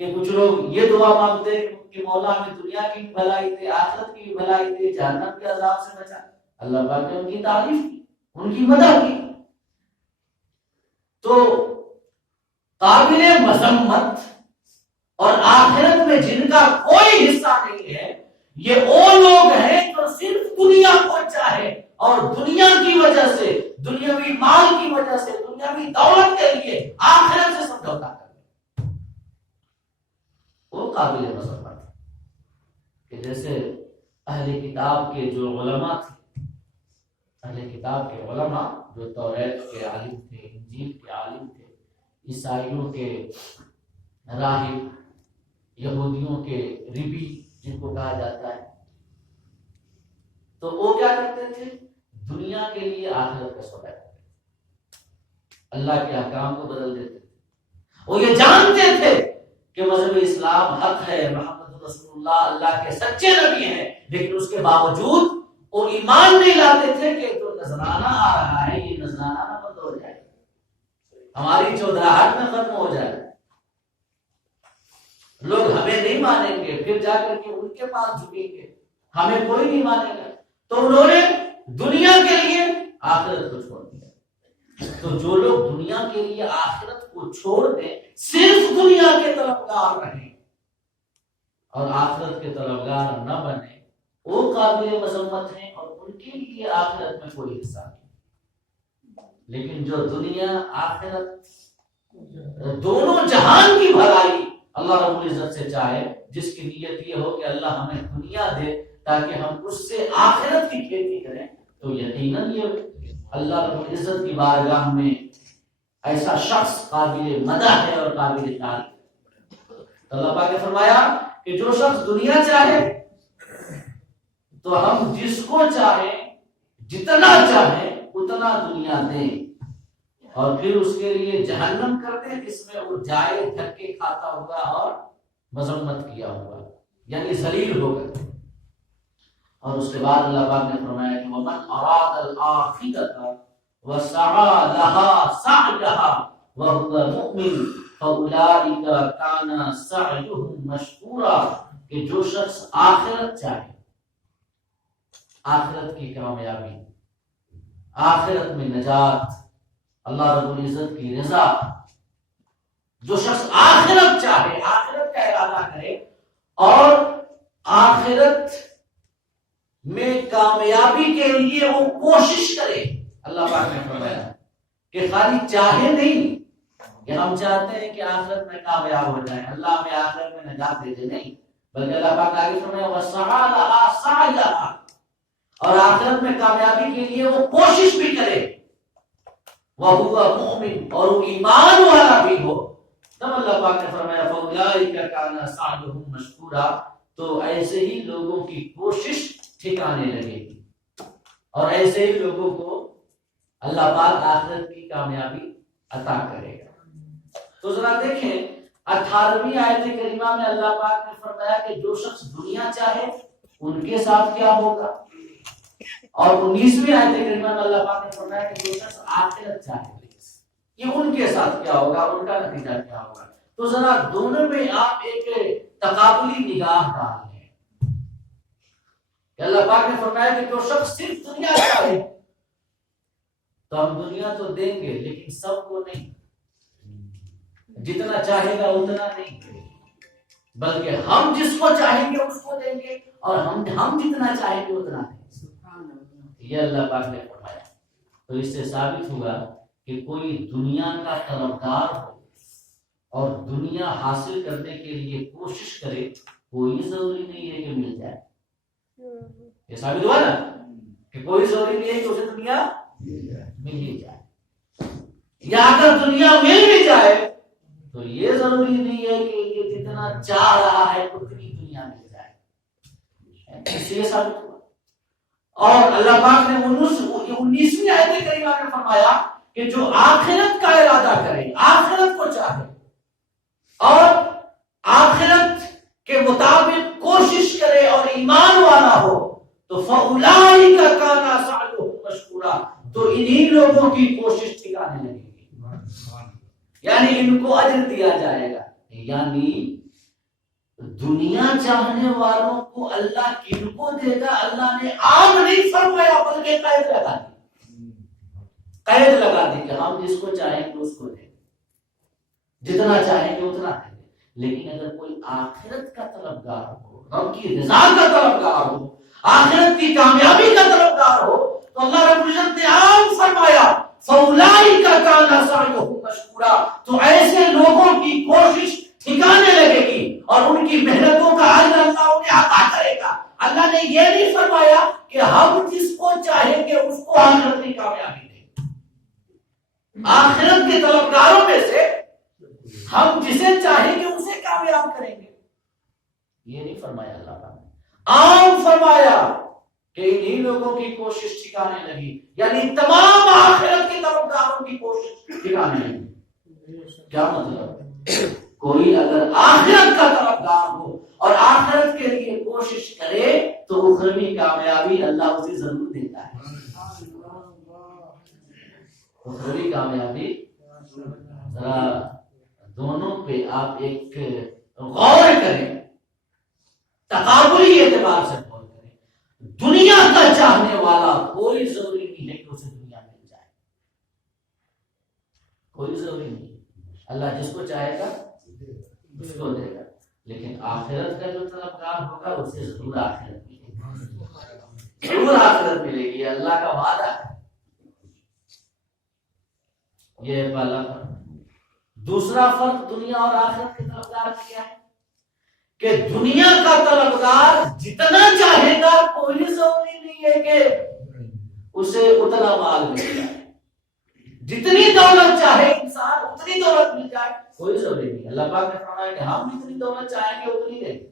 کہ کچھ لوگ یہ دعا مانگتے ہیں کہ مولا ہمیں دنیا کی بھی بھلائی دے، آخرت کی بھی بھلائی دے، جہنم کے عذاب سے بچا. اللہ پاک نے ان کی تعریف کی، ان کی مدح کی. تو قابل مذمت اور آخرت میں جن کا کوئی حصہ نہیں ہے، یہ وہ لوگ ہیں جو صرف دنیا کو چاہے اور دنیا کی وجہ سے، دنیاوی مال کی وجہ سے، دنیاوی دولت کے لیے آخرت سے سمجھوتا کرے، وہ قابل مسمت ہے۔ کہ جیسے اہل کتاب کے جو علماء تھے، اہل کتاب کے علماء جو توریت کے عالم تھے، انجیل کے عالم تھے، عیسائیوں کے راہب، یہودیوں کے ربی جن کو کہا جاتا ہے، تو وہ کیا کرتے تھے؟ دنیا کے لیے آخرت کا سودا کرتے تھے، اللہ کے احکام کو بدل دیتے تھے۔ وہ یہ جانتے تھے کہ مذہب اسلام حق ہے، محمد رسول اللہ اللہ کے سچے نبی ہیں، لیکن اس کے باوجود وہ ایمان نہیں لاتے تھے کہ جو نذرانہ آ رہا ہے یہ نذرانہ نہ بند ہو جائے، ہماری چودراہٹ میں ختم ہو جائے، لوگ ہمیں نہیں مانیں گے، پھر جا کر کے ان کے پاس جھکیں گے، ہمیں کوئی نہیں مانے گا۔ تو انہوں نے دنیا کے لیے آخرت کو چھوڑ دیا۔ تو جو لوگ دنیا کے لیے آخرت کو چھوڑ دیں، صرف دنیا کے طلبگار رہیں اور آخرت کے طلبگار نہ بنے، وہ قابل مذمت ہیں اور ان کے لیے آخرت میں کوئی حصہ نہیں۔ لیکن جو دنیا آخرت دونوں جہان کی بھلائی اللہ رب العزت سے چاہے، جس کی نیت یہ ہو کہ اللہ ہمیں دنیا دے تاکہ ہم اس سے آخرت کی کھیتی کریں، تو یقیناً یہ اللہ رب العزت کی بارگاہ میں ایسا شخص قابل مدح ہے اور قابل تعریف ہے۔ تو اللہ پاک نے فرمایا کہ جو شخص دنیا چاہے تو ہم جس کو چاہیں جتنا چاہیں اتنا دنیا دیں، اور پھر اس کے لیے جہنم کر دیں جس میں وہ جائے دھکے کھاتا ہوگا اور مذمت کیا ہوگا، یعنی ذلیل ہوگا۔ اور اس کے بعد اللہ پاک نے فرمایا کہ وَمَنْ أَرَادَ الْآخِرَةَ وَسَعَى لَهَا سَعْيَهَا وَهُوَ مُؤْمِنٌ فَأُولَٰئِكَ كَانَ سَعْيُهُمْ مَشْكُورًا، کہ جو شخص آخرت چاہے، آخرت کی کامیابی، آخرت میں نجات، اللہ رب العزت کی رضا، جو شخص آخرت چاہے، آخرت کا ارادہ کرے اور آخرت میں کامیابی کے لیے وہ کوشش کرے، اللہ پاک نے فرمایا کہ خالی چاہے نہیں کہ ہم چاہتے ہیں کہ آخرت میں کامیاب ہو جائیں، اللہ ہمیں آخرت میں نجات دے دے، نہیں، بلکہ اللہ پاک آگے فرمایا وَسَعَى لَهَا سَعْيَهَا، اور آخرت میں کامیابی کے لیے وہ کوشش بھی کرے، وَهُوَ مُؤْمِنٌ، اور وہ ایمان والا بھی ہو، تب اللہ پاک نے فرمایا فَأُولَٰئِكَ كَانَ سَعْيُهُمْ مَشْكُورًا، تو ایسے ہی لوگوں کی کوشش ٹھکانے لگے گی اور ایسے ہی لوگوں کو اللہ پاک آخرت کی کامیابی عطا کرے گا۔ تو ذرا دیکھیں 18ویں آیت کریمہ میں اللہ پاک نے فرمایا کہ جو شخص دنیا چاہے ان کے ساتھ کیا ہوگا، اور 19ویں آیت کریمہ میں اللہ پاک نے فرمایا کہ جو شخص آخرت چاہے یہ ان کے ساتھ کیا ہوگا، ان کا نتیجہ کیا ہوگا۔ تو ذرا دونوں میں آپ ایک تقابلی نگاہ ڈال لیں کہ اللہ پاک نے فرمایا کہ جو شخص صرف دنیا چاہے تو ہم دنیا تو دیں گے لیکن سب کو نہیں، جتنا چاہے گا اتنا نہیں، بلکہ ہم جس کو چاہیں گے اس کو دیں گے اور ہم جتنا چاہیں گے اتنا دیں گے، یہ اللہ پاک نے فرمایا۔ تو اس سے ثابت ہوا کہ کوئی دنیا کا طلبگار ہو اور دنیا حاصل کرنے کے لیے کوشش کرے، کوئی ضروری نہیں ہے کہ مل جائے۔ یہ ثابت ہوا نا کہ کوئی ضروری نہیں ہے کہ اسے دنیا مل ہی جائے، یا اگر دنیا مل بھی جائے تو یہ ضروری نہیں ہے کہ یہ جتنا چاہ رہا ہے اتنی دنیا مل جائے، اس لیے ثابت ہوا۔ اور اللہ پاک نے 19ویں آیت کریمہ میں فرمایا کہ جو آخرت کا ارادہ کرے، آخرت کو چاہے اور آخرت کے مطابق کوشش کرے اور ایمان والا ہو تو فَأُولَٰئِكَ كَانَ سَعْيُهُمْ مَشْكُورًا، تو انہی لوگوں کی کوشش ٹھکانے لگے گی، یعنی ان کو اجر دیا جائے گا۔ یعنی دنیا چاہنے والوں کو اللہ کن کو دے گا؟ اللہ نے عام نہیں فرمایا بلکہ قید لگا دی، قید لگا دی کہ ہم جس کو چاہیں گے اس کو دیں، جتنا چاہیں گے اتنا دیں گے۔ لیکن اگر کوئی آخرت کا طلبگار ہو، رب کی رضا کا طلبگار ہو، آخرت کی کامیابی کا طلبگار ہو تو اللہ رب العزت نے عام فرمایا فَأُولَٰئِكَ كَانَ سَعْيُهُمْ مَشْكُورًا، تو ایسے لوگوں کی کوشش ٹھکانے لگے گی اور ان کی محنتوں کا اجر اللہ انہیں عطا کرے گا۔ اللہ نے یہ نہیں فرمایا کہ ہم جس کو چاہیں گے اس کو آخرت کی کامیابی دیں گے، آخرت کے طلبگاروں میں سے ہم جسے چاہیں گے اسے کامیاب کریں گے، یہ نہیں فرمایا اللہ تعالیٰ نے، عام فرمایا کہ انہی لوگوں کی کوشش ٹھکانے لگی، یعنی تمام آخرت کے طلبگاروں کی کوشش ٹھکانے لگی۔ کیا مطلب؟ کوئی اگر آخرت کا طلبگار ہو اور آخرت کے لیے کوشش کرے تو اخروی کامیابی اللہ اسے ضرور دیتا ہے۔ اخروی کامیابی ذرا دونوں پہ آپ ایک غور کریں، تقابلی اعتبار سے غور کریں۔ دنیا کا چاہنے والا کوئی ضروری نہیں ہے کہ اسے دنیا مل جائے، کوئی ضروری نہیں، اللہ جس کو چاہے گا اس کو دے گا، لیکن آخرت کا جو طلبگار ہوگا اسے ضرور آخرت ملے گی، ضرور آخرت ملے گی، اللہ کا وعدہ ہے۔ یہ پہلا فرق۔ دوسرا فرق دنیا اور آخرت کے طلبگار میں کیا ہے کہ دنیا کا طلبگار جتنا چاہے گا کوئی ضروری نہیں ہے کہ اسے اتنا مال مل جائے، جتنی دولت چاہے انسان اتنی دولت مل جائے کوئی ضروری نہیں۔ اللہ پاک نے فرمایا کہ ہم جتنی دولت چاہیں گے اتنی دیں گے،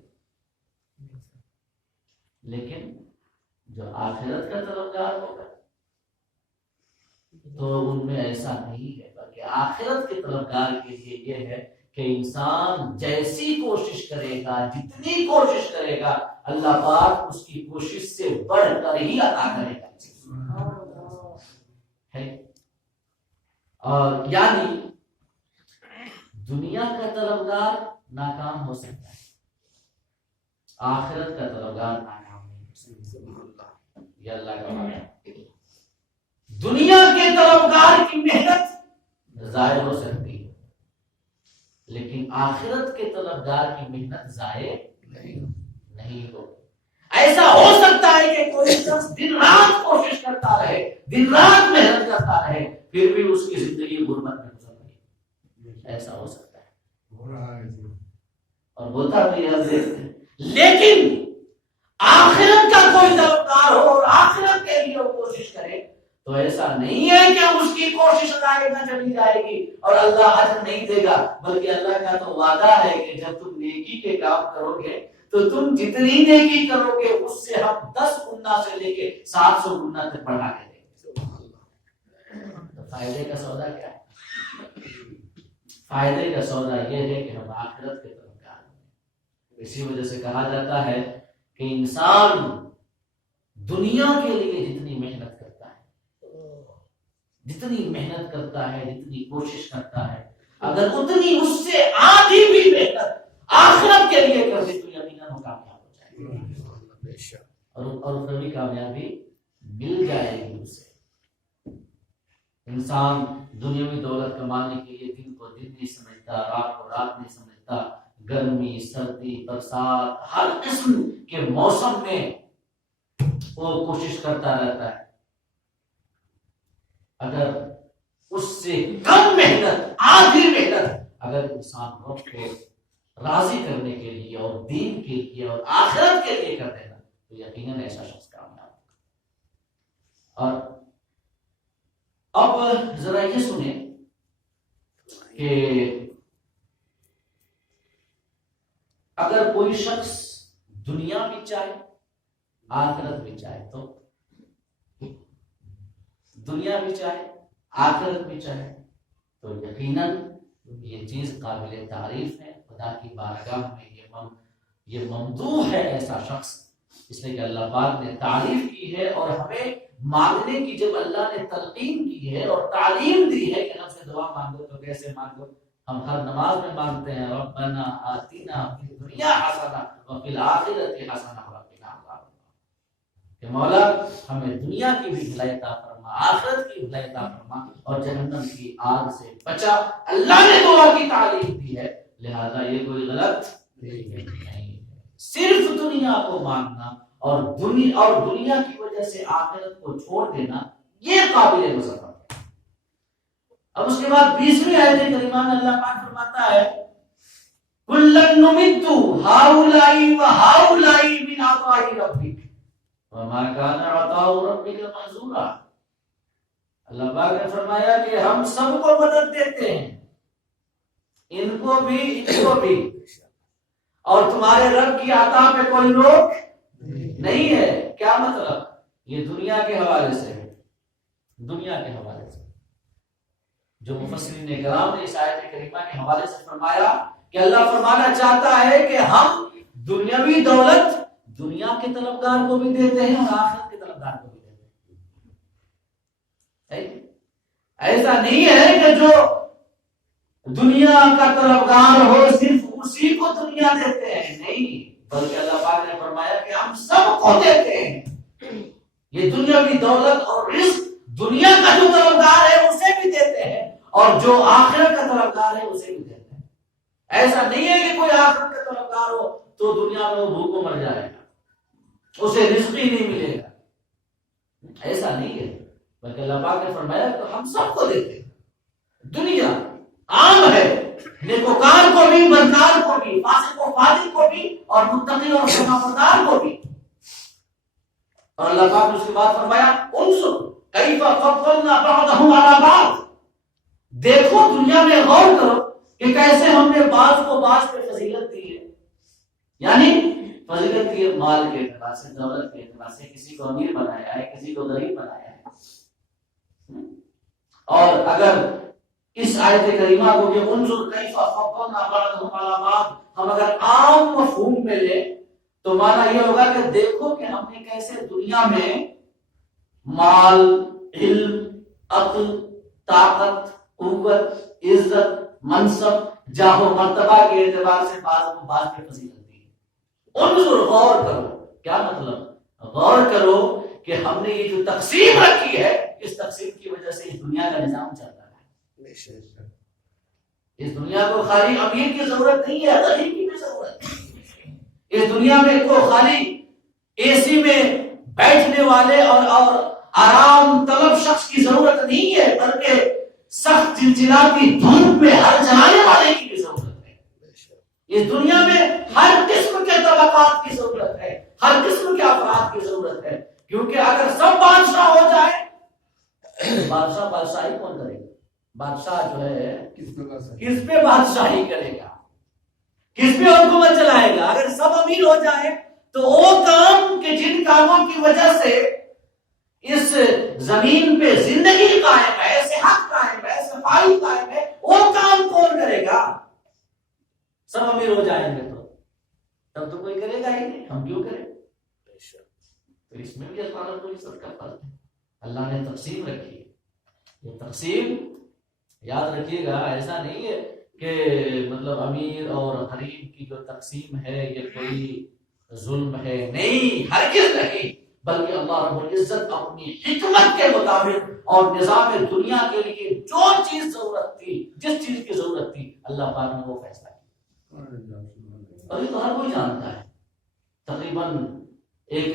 لیکن جو آخرت کا طلبگار ہوگا تو ان میں ایسا نہیں ہے، بلکہ آخرت کے طلبگار کے لیے یہ ہے کہ انسان جیسی کوشش کرے گا، جتنی کوشش کرے گا، اللہ پاک اس کی کوشش سے بڑھ کر ہی عطا کرے گا۔ اور یعنی دنیا کا طلبگار ناکام ہو سکتا ہے، آخرت کا طلبگار ناکام نہیں ہو سکتا، یہ اللہ کا وعدہ ہے۔ دنیا کے طلبگار کی محنت ضائع ہو سکتی ہے، لیکن آخرت کے طلبگار کی محنت ضائع نہیں ہو۔ ایسا ہو سکتا ہے کہ کوئی شخص دن رات کوشش کرتا رہے، دن رات محنت کرتا رہے، پھر بھی اس کی زندگی غربت میں گزر رہی، ایسا ہو سکتا ہے اور ہوتا بھی ہے۔ لیکن آخرت کا کوئی طلبگار ہو اور آخرت کے لیے وہ کوشش کرے تو ایسا نہیں ہے کہ اس کی کوشش ضائع نہ چلی جائے گی اور اللہ اجر نہیں دے گا، بلکہ اللہ کا تو وعدہ ہے کہ جب تم نیکی کے کام کرو گے تو تم جتنی نیکی کرو گے اس سے ہم 10 گنا سے لے کے 700 گنا تک بڑھا کے دیں گے۔ تو فائدے کا سودا کیا ہے؟ فائدے کا سودا یہ ہے کہ ہم آخرت کے طلبگار ہیں۔ اسی وجہ سے کہا جاتا ہے کہ انسان دنیا کے لیے جتنی محنت کرتا ہے، جتنی محنت کرتا ہے، جتنی کوشش کرتا ہے، اگر اتنی اس سے آدھی بھی محنت آخرت کے لیے کر دے تو یقیناً وہ کامیاب ہو جائے گا اور کبھی کامیابی مل جائے گی اسے۔ انسان دنیاوی دولت کمانے کے لیے دن کو دن نہیں سمجھتا، رات کو رات نہیں سمجھتا، گرمی، سردی، برسات، ہر قسم کے موسم میں وہ کوشش کرتا رہتا ہے۔ اگر اس سے کم محنت، آدھی محنت اگر انسان رب کو راضی کرنے کے لیے اور دین کے لیے اور آخرت کے لیے کر دینا تو یقیناً ایسا شخص کامیاب ہوگا۔ اور اب ذرا یہ سنیں کہ اگر کوئی شخص دنیا بھی چاہے آخرت بھی چاہے، تو دنیا بھی چاہے آخرت بھی چاہے تو یقیناً یہ چیز قابل تعریف ہے، خدا کی بارگاہ میں یہ ممدوح ہے ایسا شخص، اس لیے کہ اللہ پاک نے تعریف کی ہے اور ہمیں مانگنے کی جب اللہ نے تلقین کی ہے اور تعلیم دی ہے کہ ہم سے دعا مانگو تو کیسے مانگو، ہم ہر نماز میں مانگتے ہیں ربنا آتنا فی الدنیا حسنہ وفی الآخرۃ حسنہ وقنا عذاب النار، کہ مولا ہمیں دنیا کی بھی بھلائی عطا فرما، آخرت کی بھلائی عطا فرما اور جہنم کی آگ سے بچا۔ اللہ نے دعا کی تعلیم دی ہے، لہذا یہ کوئی غلط نہیں ہے۔ صرف دنیا کو مانگنا اور دنیا کی وجہ سے آخرت کو چھوڑ دینا یہ قابل مذمت ہے۔ اب اس کے بعد 20ویں آیت کریمہ میں اللہ پاک فرماتا ہے کُلًّا نُمِدُّ هَٰؤُلَاءِ وَهَٰؤُلَاءِ مِنْ عَطَاءِ رَبِّكَ وَمَا كَانَ عَطَاءُ رَبِّكَ مَحْظُورًا۔ اللہ پاک نے فرمایا کہ ہم سب کو مدد دیتے ہیں، ان کو بھی، اور تمہارے رب کی عطا پہ کوئی روک نہیں ہے۔ کیا مطلب؟ یہ دنیا کے حوالے سے ہے، دنیا کے حوالے سے جو مفسرین کرام نے اس آیت کریمہ کے حوالے سے فرمایا کہ اللہ فرمانا چاہتا ہے کہ ہم دنیاوی دولت دنیا کے طلبگار کو بھی دیتے ہیں اور آخرت کے طلبگار کو بھی دیتے ہیں۔ ایسا نہیں ہے کہ جو دنیا کا طلبگار ہو صرف اسی کو دنیا دیتے ہیں، نہیں، بلکہ اللہ پاک نے فرمایا کہ ہم سب کو دیتے ہیں۔ یہ دنیاوی دولت اور رزق دنیا کا جو طلبگار ہے اسے بھی دیتے ہیں اور جو آخرت کا طلبگار ہے اسے بھی دیتے ہیں۔ ایسا نہیں ہے کہ کوئی آخرت کا طلبگار ہو تو دنیا میں وہ بھوکوں مر جائے گا، اسے رزق ہی نہیں ملے گا، ایسا نہیں ہے، بلکہ اللہ پاک نے فرمایا تو ہم سب کو دیتے ہیں۔ دنیا عام ہے، نیکوکار کو بھی، بدکار کو بھی، فاسق و فاجر کو بھی، اور متقی اور فرمانبردار کو بھی۔ اور اللہ پاک نے اس کے بعد فرمایا انظر کیف فضلنا بعضهم علی بعض، دیکھو دنیا میں غور کرو کہ کیسے ہم نے بعض کو بعض پہ فضیلت دی ہے، یعنی فضیلت دی ہے مال کے اعتبار سے، دولت کے اعتبار سے، کسی کو امیر بنایا ہے، کسی کو غریب بنایا ہے۔ اور اگر اس آیت کریمہ کو کہ انظر کیف فضلنا بعضهم علی بعض ہم اگر عام مفہوم میں لیں تو معنی یہ ہوگا کہ دیکھو کہ ہم نے کیسے دنیا میں مال، علم، عقل، طاقت، قوت، عزت، منصب، جاہ و مرتبہ کے اعتبار سے بعض کو بعض پہ فضیلت دی ہے۔ انظر غور کرو، کیا مطلب؟ غور کرو کہ ہم نے یہ جو تقسیم رکھی ہے اس تقسیم کی وجہ سے اس دنیا کا نظام چلتا ہے۔ اس دنیا کو خالی امیر کی ضرورت نہیں ہے، غریب کی بھی ضرورت ہے۔ اس دنیا میں کو خالی اے سی میں بیٹھنے والے اور آرام طلب شخص کی ضرورت نہیں ہے، بلکہ سخت چلچلاتی دھوپ میں ہل جلانے والے کی بھی ضرورت ہے۔ اس دنیا میں ہر قسم کے طبقات کی ضرورت ہے، ہر قسم کے افراد کی ضرورت ہے، کیونکہ اگر سب بادشاہ ہو جائے بادشاہی کون کرے گا؟ بادشاہ جو ہے کس پہ بادشاہی کرے گا، کس پہ حکومت چلائے گا؟ اگر سب امیر ہو جائے تو وہ کام کہ جن کاموں کی وجہ سے اس زمین پہ زندگی قائم ہے، صحت قائم ہے، صفائی قائم ہے، وہ کام کون کرے گا؟ سب امیر ہو جائیں گے تو تب تو کوئی کرے گا ہی نہیں، ہم کیوں کریں؟ تو اس میں بھی اللہ کو عزت کا فرق ہے۔ اللہ نے تقسیم رکھی ہے، یہ تقسیم یاد رکھیے گا، ایسا نہیں ہے کہ مطلب امیر اور غریب کی جو تقسیم ہے یہ کوئی ظلم ہے، نہیں، ہرگز نہیں، بلکہ اللہ رب العزت اپنی حکمت کے مطابق اور نظام دنیا کے لیے جو چیز ضرورت تھی، جس چیز کی ضرورت تھی، اللہ پاک نے وہ فیصلہ کیا۔ اور یہ تو ہر کوئی جانتا ہے، تقریباً ایک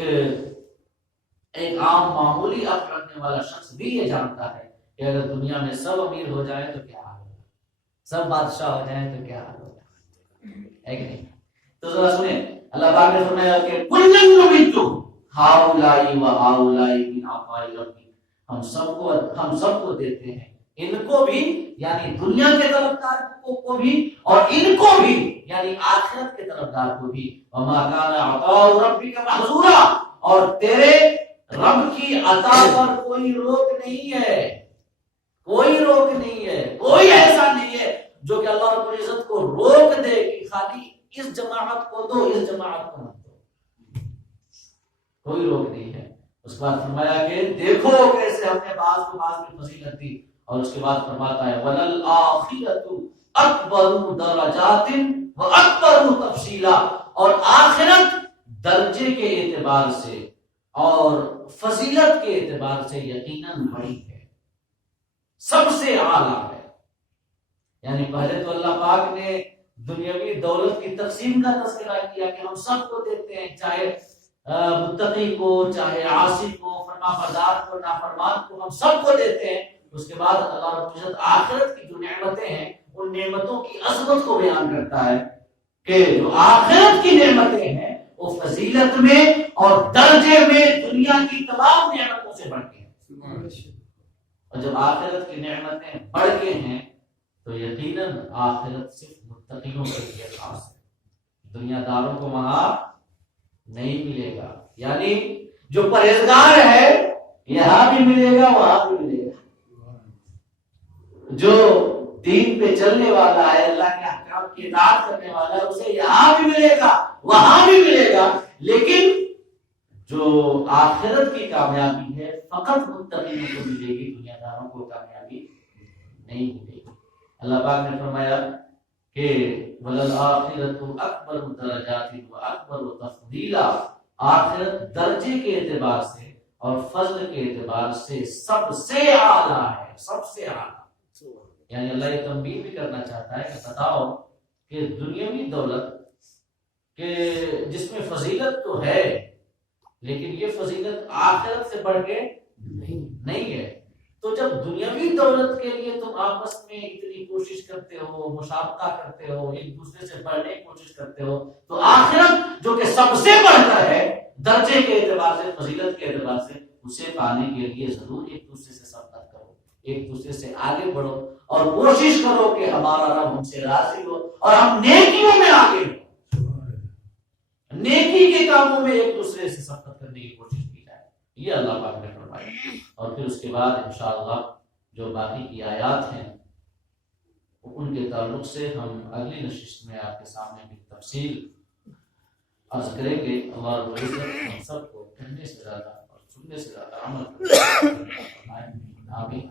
عام معمولی عقل رکھنے والا شخص بھی یہ جانتا ہے کہ اگر دنیا میں سب امیر ہو جائے تو کیا حال ہوگا، سب بادشاہ ہو جائیں تو کیا حال ہوگا، ہے کہ نہیں؟ تو ذرا سنیں، اللہ پاک نے فرمایا کہ کُلًّا نُمِدُّ ہَٰؤُلَاءِ وَهَٰؤُلَاءِ مِنْ عَطَاءِ رَبِّكَ، ہم سب کو دیتے ہیں، ان کو بھی یعنی دنیا کے طلبگار کو بھی اور ان کو بھی یعنی آخرت کے طلبگار کو بھی۔ وَمَا كَانَ عَطَاءُ رَبِّكَ مَحْظُورًا، اور تیرے رب کی عطا پر کوئی روک نہیں ہے، کوئی روک نہیں ہے، کوئی ایسا نہیں ہے جو کہ اللہ رب العزت کو روک دے کہ خالی اس جماعت کو دو، اس جماعت کو مت دو، کوئی روک نہیں ہے۔ اس کے بعد فرمایا کہ دیکھو کیسے ہم نے بعض کو بعض کی فضیلت دی، اور اس کے بعد فرماتا ہے وَلَلْآخِرَةُ أَكْبَرُ دَرَجَاتٍ وَأَكْبَرُ تَفْصِيلًا، اور آخرت درجے کے اعتبار سے اور فضیلت کے اعتبار سے یقیناً بڑی ہے، سب سے اعلیٰ ہے۔ یعنی پہلے تو اللہ پاک نے دنیاوی دولت کی تقسیم کا تذکرہ کیا کہ ہم سب کو دیتے ہیں، چاہے متقی کو چاہے عاصی کو، فرما بردار کو نافرمان کو، ہم سب کو دیتے ہیں۔ اس کے بعد اللہ رب العزت آخرت کی جو نعمتیں ہیں ان نعمتوں کی عظمت کو بیان کرتا ہے کہ جو آخرت کی نعمتیں ہیں وہ فضیلت میں اور درجے میں دنیا کی تمام نعمتوں سے بڑھ کے ہیں، اور جب آخرت کی نعمتیں بڑھ کے ہیں تو یقیناً آخرت صرف متقیوں کے لیے خاص ہے، دنیا داروں کو وہاں نہیں ملے گا۔ یعنی جو پرہیزگار ہے یہاں بھی ملے گا وہاں بھی ملے گا، جو دین پہ چلنے والا ہے، اللہ کے احکام کی اطاعت کرنے والا ہے، اسے یہاں بھی ملے گا وہاں بھی ملے گا۔ لیکن جو آخرت کی کامیابی ہے فقط متقین کو ملے گی، دنیا داروں کو کامیابی نہیں ملے گی۔ اللہ پاک نے فرمایا کہ وَلَلْآخِرَةُ أَكْبَرُ دَرَجَاتٍ وَأَكْبَرُ تَفْضِيلًا، آخرت درجے کے اعتبار سے اور فضل کے اعتبار سے سب سے اعلیٰ ہے، سب سے اعلیٰ۔ یعنی اللہ یہ تنبیہ بھی کرنا چاہتا ہے کہ بتاؤ کہ دنیاوی دولت کہ جس میں فضیلت تو ہے لیکن یہ فضیلت آخرت سے بڑھ کے نہیں ہے، تو جب دنیاوی دولت کے لیے تم آپس میں اتنی کوشش کرتے ہو، مسابقہ کرتے ہو، ایک دوسرے سے بڑھنے کی کوشش کرتے ہو، تو آخرت جو کہ سب سے بڑھ کر ہے درجے کے اعتبار سے، فضیلت کے اعتبار سے، اسے پانے کے لیے ضرور ایک دوسرے سے سبقت کرو، ایک دوسرے سے آگے بڑھو اور کوشش کرو کہ ہمارا رب ہم سے راضی ہو اور ہم نیکیوں میں آگے ہو، نیکی کے کاموں میں ایک دوسرے سے سبقت کرنے کی کوشش کی جائے۔ یہ اللہ پاک نے فرمایا، اور پھر اس کے بعد انشاءاللہ جو باقی کی آیات ہیں ان کے تعلق سے ہم اگلی نشست میں آپ کے سامنے بھی تفصیل عرض کریں گے۔ اللہ رب العزت ہم سب کو کہنے سے زیادہ اور سننے سے زیادہ عمل کرنے کی توفیق عطا فرمائے۔ آمین۔